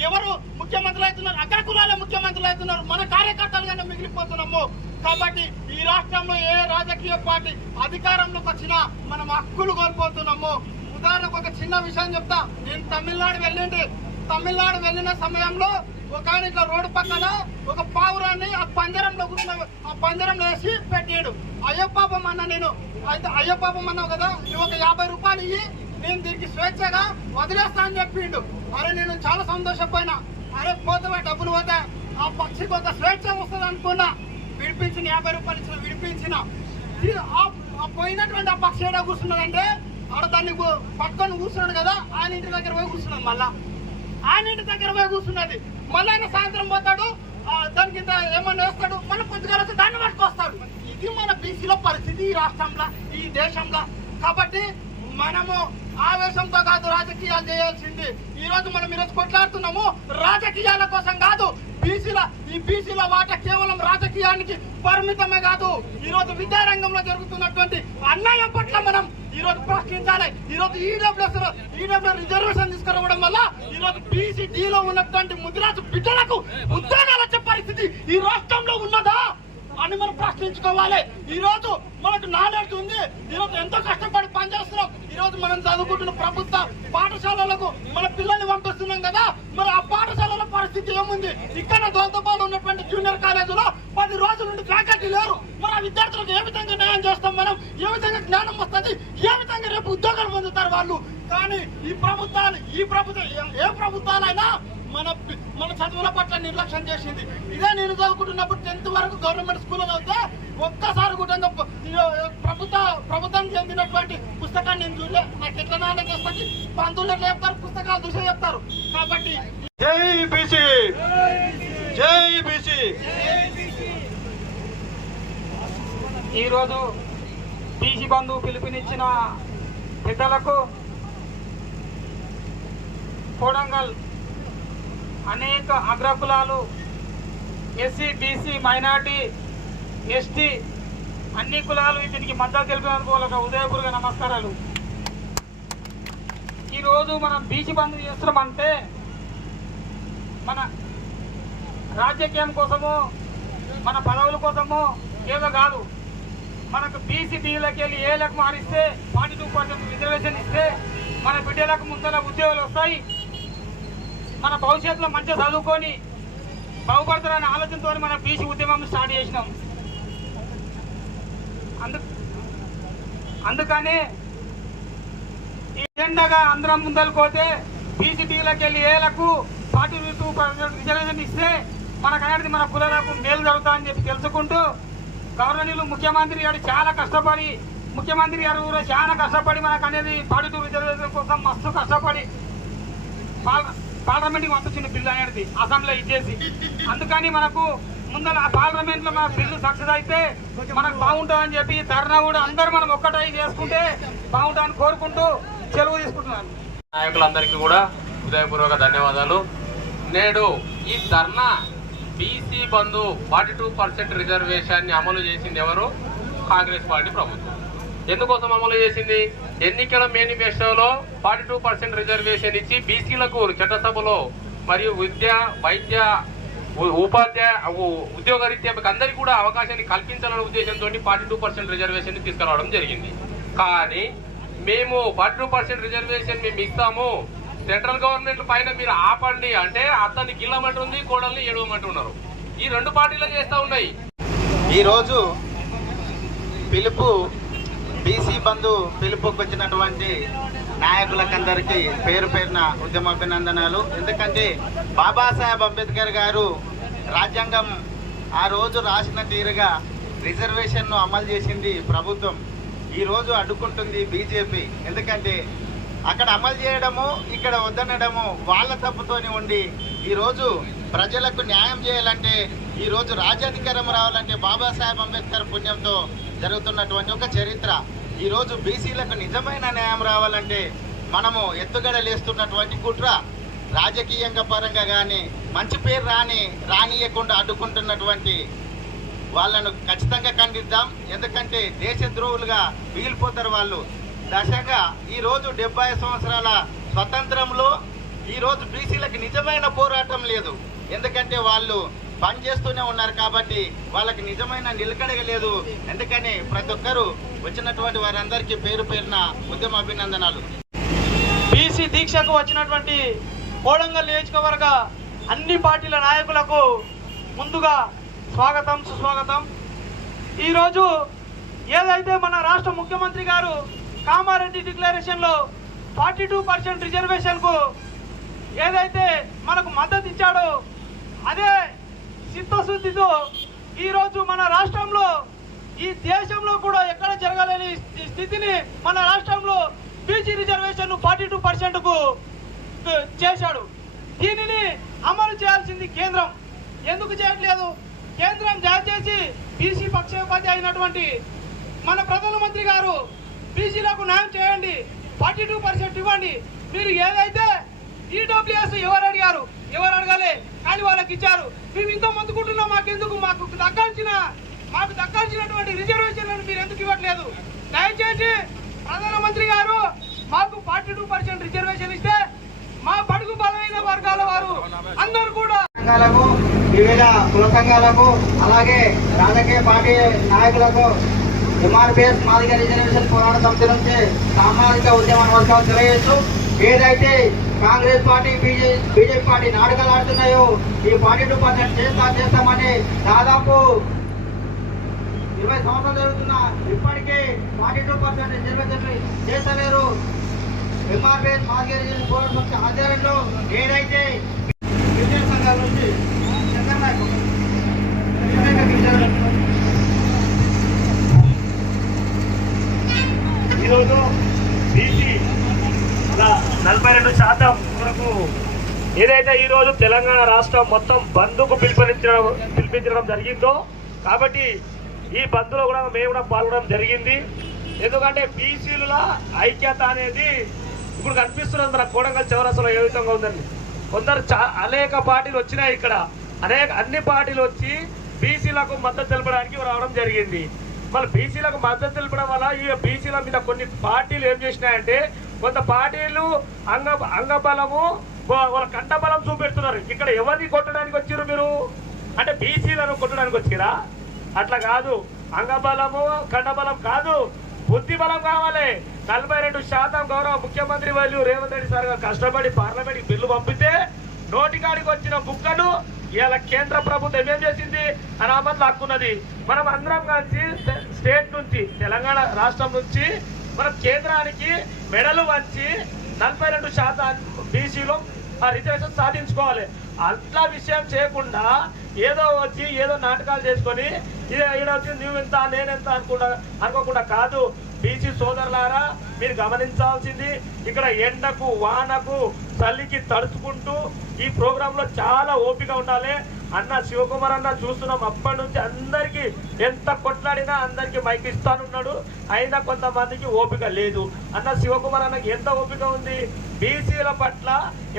ఎవరు ముఖ్యమంత్రులు అవుతున్నారు, అగ్రకులాల ముఖ్యమంత్రులు అవుతున్నారు, మన కార్యకర్తలుగానే మిగిలిపోతున్నాము. కాబట్టి ఈ రాష్ట్రంలో ఏ రాజకీయ పార్టీ అధికారంలోకి వచ్చినా మనం హక్కులు కోల్పోతున్నాము. ఉదాహరణకు ఒక చిన్న విషయం చెప్తా. నేను తమిళనాడు వెళ్ళిన సమయంలో ఒక ఆయన ఇట్లా రోడ్డు పక్కన ఒక పావురాన్ని ఆ పంజరంలో వేసి పెట్టాడు. అయ్యో పాపం అన్న, నేను అయితే అయ్యో పాపం అన్నావు కదా, నువ్వు ఒక 50 రూపాయలు ఇయ్యి, నేను దీనికి స్వేచ్ఛగా వదిలేస్తా అని చెప్పిండు. అరే నేను చాలా సంతోషపోయినా. అరే పోతే డబ్బులు పోతే ఆ పక్షికి ఒక స్వేచ్ఛ వస్తుంది అనుకున్నా. విడిపించిన 50 రూపాయలు ఇచ్చిన విడిపించిన పోయినటువంటి ఆ పక్షి ఏడా కూర్చున్నదంటే ఆడ దాన్ని పట్టుకొని కూర్చున్నాడు కదా, ఆయన ఇంటి దగ్గర పోయి కూర్చున్నాడు. మళ్ళా ఆయన ఇంటి దగ్గర పోయి కూర్చున్నది. మళ్ళీ ఆయన సాయంత్రం పోతాడు, దానికి ఇంత ఏమన్నా వేస్తాడు, మళ్ళీ కొద్దిగా వచ్చి దాన్ని పట్టుకొస్తాడు. ఇది మన బీసీలో పరిస్థితి ఈ రాష్ట్రంలో, ఈ దేశంలో. కాబట్టి మనము ఆవేశంతో కాదు రాజకీయాలు చేయాల్సింది. ఈరోజు కొట్లాడుతున్నాము రాజకీయాల కోసం కాదు. బీసీల వాటా కేవలం రాజకీయానికి పరిమితమే కాదు. ఈరోజు విద్యారంగంలో జరుగుతున్నటువంటి అన్యాయం పట్ల మనం ఈరోజు ప్రశ్నించాలి. ఈరోజు ఈడబ్ల్యూ రిజర్వేషన్ తీసుకురావడం వల్ల ఈరోజు బీసీడీలో ఉన్నటువంటి ముదిరాజు బిడ్డలకు ఉద్యోగాలు వచ్చే పరిస్థితి ఈ రాష్ట్రంలో ఉన్నదా అని మనం ప్రశ్నించుకోవాలి. ఈ రోజు మనకు నాలెడ్జ్ ఉంది, ఈ రోజు ఎంతో కష్టపడి పనిచేస్తున్నాం. ఈ రోజు మనం చదువుకుంటున్న ప్రభుత్వ పాఠశాలలకు మన పిల్లల్ని పంపిస్తున్నాం కదా, మరి ఆ పాఠశాలల పరిస్థితి ఏముంది? ఇక్కడ దోల్తపాలు ఉన్నటువంటి జూనియర్ కాలేజీలో 10 రోజుల నుండి ఫ్యాకల్టీ లేరు. మరి ఆ విద్యార్థులకు ఏ విధంగా న్యాయం చేస్తాం మనం? ఏ విధంగా జ్ఞానం వస్తుంది? ఏ విధంగా రేపు ఉద్యోగాలు పొందుతారు వాళ్ళు? కానీ ఏ ప్రభుత్వాలైనా మన చదువుల పట్ల నిర్లక్ష్యం చేసింది. ఇదే నేను చదువుకుంటున్నప్పుడు 10th వరకు గవర్నమెంట్ స్కూల్లో చదివితే ఒక్కసారి కూడా ప్రభుత్వం చెందినటువంటి పుస్తకాన్ని నేను చూడలే. నాకు ఎట్లా నాన్న చేస్తుంది, పంతులు ఎట్లా చెప్తారు, పుస్తకాలు చూసే చెప్తారు. కాబట్టి జై బీసీ, జై బీసీ. ఈరోజు బీసీ బంధు పిలుపునిచ్చిన పెద్దలకు కొడంగల్ అనేక అగ్రకులాలు, ఎస్సీ, బీసీ, మైనార్టీ, ఎస్టీ అన్ని కులాలు దీనికి మద్దతు తెలిపినందుకు వాళ్ళకి ఉదయపూర్వక నమస్కారాలు. ఈరోజు మనం బీసీ బంధు చేస్తున్నామంటే మన రాజకీయం కోసమో మన పదవుల కోసమో ఏదో కాదు. మనకు బీసీ డీలకి వెళ్ళి ఏలకు మారిస్తే 42% రిజర్వేషన్ ఇస్తే మన బిడ్డలకు ముందర ఉద్యోగాలు వస్తాయి. మన భవిష్యత్తులో మంచిగా చదువుకొని బాగుపడతారనే ఆలోచనతో మన బీసీ ఉద్యమం స్టార్ట్ చేసినాం. అందుకని ఈ ఎజెండాగా అందరం ముందరకు పోతే బీసీటీలకు వెళ్ళి ఏలకు 42% రిజర్వేషన్ ఇస్తే మనకు అనేది మన కులాలకు మేలు జరుగుతుందని చెప్పి తెలుసుకుంటూ గవర్నర్లు ముఖ్యమంత్రి గారు చాలా కష్టపడి మనకు అనేది 42 రిజర్వేషన్ కోసం మస్తు కష్టపడి పార్లమెంట్కి పంపించిన బిల్లు అనేది అసెంబ్లీలో ఇచ్చేసి. అందుకని మనకు ముందర పార్లమెంట్ లో మన బిల్లు సక్సెస్ అయితే మనకు బాగుంటుందని చెప్పి ధర్నా కూడా అందరూ మనం ఒక్కటై చేసుకుంటే బాగుంటుందని కోరుకుంటూ సెలవు తీసుకుంటున్నాను. నాయకులందరికీ కూడా హృదయపూర్వక ధన్యవాదాలు. నేడు ఈ ధర్నా బీసీ బంధు 42% రిజర్వేషన్ని అమలు చేసింది ఎవరు? కాంగ్రెస్ పార్టీ ప్రభుత్వం. ఎందుకోసం అమలు చేసింది? ఎన్నికల మేనిఫెస్టోలో 42% రిజర్వేషన్ ఇచ్చి బీసీలకు చట్టసభలో మరియు విద్య, వైద్య, ఉద్యోగరీత్యా అందరికీ కూడా అవకాశాన్ని కల్పించాలనే ఉద్దేశంతో 42% రిజర్వేషన్ తీసుకురావడం జరిగింది. కానీ మేము 42% రిజర్వేషన్ మేము ఇస్తాము, సెంట్రల్ గవర్నమెంట్ పైన మీరు ఆపండి అంటే అతన్ని గిల్లమంటుంది, కోడల్ని ఏడవమంటున్నారు. ఈ రెండు పార్టీలు చేస్తూ ఉన్నాయి. ఈరోజు పిలుపు బీసీ బంధు పిలుపుకు వచ్చినటువంటి నాయకులకందరికీ పేరు పేరున ఉద్యమాభినందనాలు. ఎందుకంటే బాబాసాహెబ్ అంబేద్కర్ గారు రాజ్యాంగం ఆ రోజు రాసిన తీరుగా రిజర్వేషన్ను అమలు చేసింది ప్రభుత్వం. ఈరోజు అడ్డుకుంటుంది బీజేపీ. ఎందుకంటే అక్కడ అమలు చేయడము, ఇక్కడ వద్దనడము వాళ్ళ తప్పుతోని ఉండి ఈరోజు ప్రజలకు న్యాయం చేయాలంటే, ఈరోజు రాజ్యాధికారం రావాలంటే బాబాసాహెబ్ అంబేద్కర్ పుణ్యంతో జరుగుతున్నటువంటి ఒక చరిత్ర. ఈరోజు బీసీలకు నిజమైన న్యాయం రావాలంటే మనము ఎత్తుగడలేస్తున్నటువంటి కుట్ర, రాజకీయంగా పరంగా కానీ మంచి పేరు రానియకుండా అడ్డుకుంటున్నటువంటి వాళ్ళను ఖచ్చితంగా ఖండిద్దాం. ఎందుకంటే దేశద్రోహులుగా మిగిలిపోతారు వాళ్ళు. దశగా ఈరోజు 70 సంవత్సరాల స్వతంత్రంలో ఈరోజు బీసీలకు నిజమైన పోరాటం లేదు. ఎందుకంటే వాళ్ళు పనిచేస్తూనే ఉన్నారు కాబట్టి వాళ్ళకి నిజమైన నిలకడగ లేదు. ఎందుకని ప్రతి ఒక్కరూ వచ్చినటువంటి వారందరికీ పేరు పేరున ఉద్యమ అభినందనాలు. బీసీ దీక్షకు వచ్చినటువంటి కోడంగల్ నియోజకవర్గ అన్ని పార్టీల నాయకులకు ముందుగా స్వాగతం, సుస్వాగతం. ఈరోజు ఏదైతే మన రాష్ట్ర ముఖ్యమంత్రి గారు కామారెడ్డి డిక్లరేషన్లో 42% రిజర్వేషన్కు ఏదైతే మనకు మద్దతు ఇచ్చాడో అదే చిత్తశుద్ధితో ఈరోజు మన రాష్ట్రంలో, ఈ దేశంలో కూడా ఎక్కడ జరగలేని స్థితిని మన రాష్ట్రంలో బీసీ రిజర్వేషన్ 42%కు చేశాడు. దీనిని అమలు చేయాల్సింది కేంద్రం. ఎందుకు చేయట్లేదు? కేంద్రం దయచేసి బీసీ పక్షపాతి అయినటువంటి మన ప్రధానమంత్రి గారు బీసీలకు న్యాయం చేయండి, 42% ఇవ్వండి. మీరు ఏదైతే ఈడబ్ల్యూఎస్ ఎవరు అడిగారు? ఎవరు అడగాలి? కానీ వాళ్ళకి ఇచ్చారు. మేము ఇంత మందుకుంటున్నాం, మాకెందుకు? మాకు దక్కాల్సినటువంటి రిజర్వేషన్లను మీరు ఎందుకు ఇవ్వట్లేదు? దయచేసి ప్రధానమంత్రి గారు మాకు 42% రిజర్వేషన్ ఇస్తే మా బడుగు బలమైన వర్గాల వారు అందరూ కూడా సంఘాలకు, వివిధ కుల సంఘాలకు, అలాగే రాజకీయ పార్టీ నాయకులకు ఎంఆర్పిఎస్ మాదిగ రిజర్వేషన్ పోరాట సమితి నుంచి సామాజిక ఉద్యమ వర్గాలు తెలియజేస్తూ ఏదైతే కాంగ్రెస్ పార్టీ, బీజేపీ పార్టీ నాటకాలు ఆడుతున్నాయో ఈ 42% చేస్తామని దాదాపు 20 సంవత్సరాలు జరుగుతున్నా ఇప్పటికీ 42% రిజర్వేషన్ చేస్తలేరు. ఎంఆర్పిఎస్ మాదిగ రిజర్వేషన్ పోరాట సమితి ఆధ్వర్యంలో ఏదైతే విద్యా సంఘాల నుంచి ఈరోజు బీసీ 42% వరకు ఏదైతే ఈరోజు తెలంగాణ రాష్ట్రం మొత్తం బంద్కు పిలిపించడం జరిగిందో, కాబట్టి ఈ బంద్లో కూడా మేము కూడా పాల్గొనడం జరిగింది. ఎందుకంటే బీసీల ఐక్యత అనేది ఇప్పుడు కనిపిస్తున్నది మన కోడంగల్ చౌరస్తాలో ఏ విధంగా ఉందండి. కొందరు అనేక పార్టీలు వచ్చినాయి, ఇక్కడ అన్ని పార్టీలు వచ్చి బీసీలకు మద్దతు తెలపడానికి రావడం జరిగింది. మళ్ళీ బీసీలకు మద్దతు తెలపడం వల్ల ఈ బీసీల మీద కొన్ని పార్టీలు ఏం చేసినాయంటే, కొంత పార్టీలు అంగబలము వాళ్ళ కంఠబలం చూపెడుతున్నారు. ఇక్కడ ఎవరిని కొట్టడానికి వచ్చారు మీరు? అంటే బీసీలను కొట్టడానికి వచ్చిరా? అట్లా కాదు. అంగబలము కంఠబలం కాదు, బుద్ధి బలం కావాలి. 42% గౌరవ ముఖ్యమంత్రి వాళ్ళు రేవంత్ రెడ్డి సార్ గారు కష్టపడి పార్లమెంట్కి బిల్లు పంపితే నోటికాడికి వచ్చిన బుక్కను ఇవాళ కేంద్ర ప్రభుత్వం ఏం చేసింది? అనామత్ లాక్కున్నది. మనం అందరం కలిసి స్టేట్ నుంచి, తెలంగాణ రాష్ట్రం నుంచి మనం కేంద్రానికి మెడలు వంచి 42% బీసీలో ఆ రిజర్వేషన్ సాధించుకోవాలి. అట్లా విషయం చేయకుండా ఏదో వచ్చి ఏదో నాటకాలు చేసుకొని ఈడొచ్చి నువ్వెంత నేనెంత అనుకోకుండా కాదు. బీసీ సోదరులారా, మీరు గమనించాల్సింది ఇక్కడ ఎండకు వానకు చలికి తడుచుకుంటూ ఈ ప్రోగ్రాంలో చాలా ఓపిక ఉండాలి. అన్న శివకుమార్ అన్న చూస్తున్నాం అప్పటి నుంచి అందరికీ ఎంత కొట్లాడినా అందరికీ మైక్ ఇస్తానున్నాడు. అయినా కొంతమందికి ఓపిక లేదు. అన్న శివకుమార్ అన్నకి ఎంత ఓపిక ఉంది, బీసీల పట్ల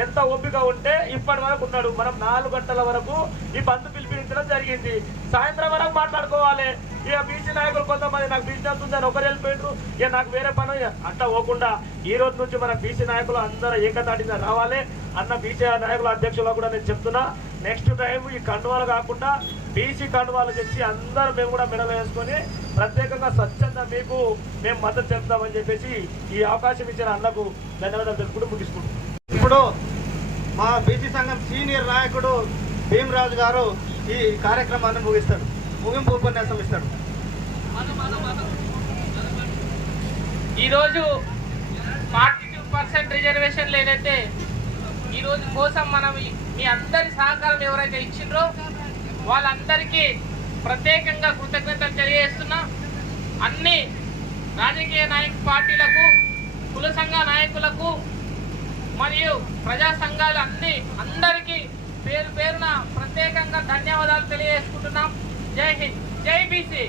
ఎంత ఓపిక ఉంటే ఇప్పటి వరకు ఉన్నాడు. మనం 4 గంటల వరకు ఈ బంద్ పిలిపించడం జరిగింది. సాయంత్రం వరకు మాట్లాడుకోవాలి. ఇక బీసీ నాయకులు కొంతమంది నాకు బిజినెస్ ఉందని ఒకరు వెళ్ళిపోయారు, ఇక నాకు వేరే పని అట్లా పోకుండా ఈ రోజు నుంచి మన బీసీ నాయకులు అందరూ ఏకతాటిగా రావాలి. అన్న బీసీ నాయకుల అధ్యక్షులకు కూడా నేను చెప్తున్నా, నెక్స్ట్ టైం ఈ కండువాలు కాకుండా బీసీ కండువాలు తెచ్చి అందరూ మేము కూడా మెడలు వేసుకొని ప్రత్యేకంగా స్వచ్ఛంగా మీకు మేము మద్దతు చెప్తామని చెప్పేసి ఈ అవకాశం ఇచ్చిన అన్నకు ధన్యవాదాలు తెలుపుకుంటూ ముగిస్తున్నాం. ఇప్పుడు మా బీసీ సంఘం సీనియర్ నాయకుడు భీమరాజు గారు ఈ కార్యక్రమాన్ని ముగిస్తాడు, ముగింపు ఉపన్యాసం ఇస్తాడు. ఈరోజు 42% రిజర్వేషన్లు ఏదైతే ఈరోజు కోసం మనం మీ అందరి సహకారం ఎవరైతే ఇచ్చిండ్రో వాళ్ళందరికీ ప్రత్యేకంగా కృతజ్ఞతలు తెలియజేస్తున్నా. అన్ని రాజకీయ పార్టీలకు, కుల సంఘ నాయకులకు మరియు ప్రజా సంఘాలు అందరికీ పేరు పేరున ప్రత్యేకంగా ధన్యవాదాలు తెలియజేసుకుంటున్నాం. జై హింద్, జై బీసీ.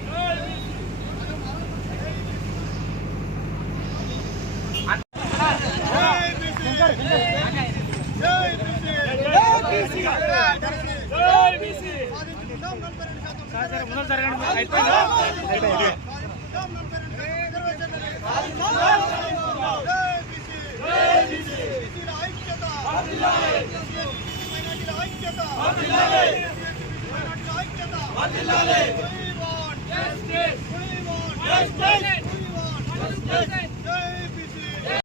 Justice!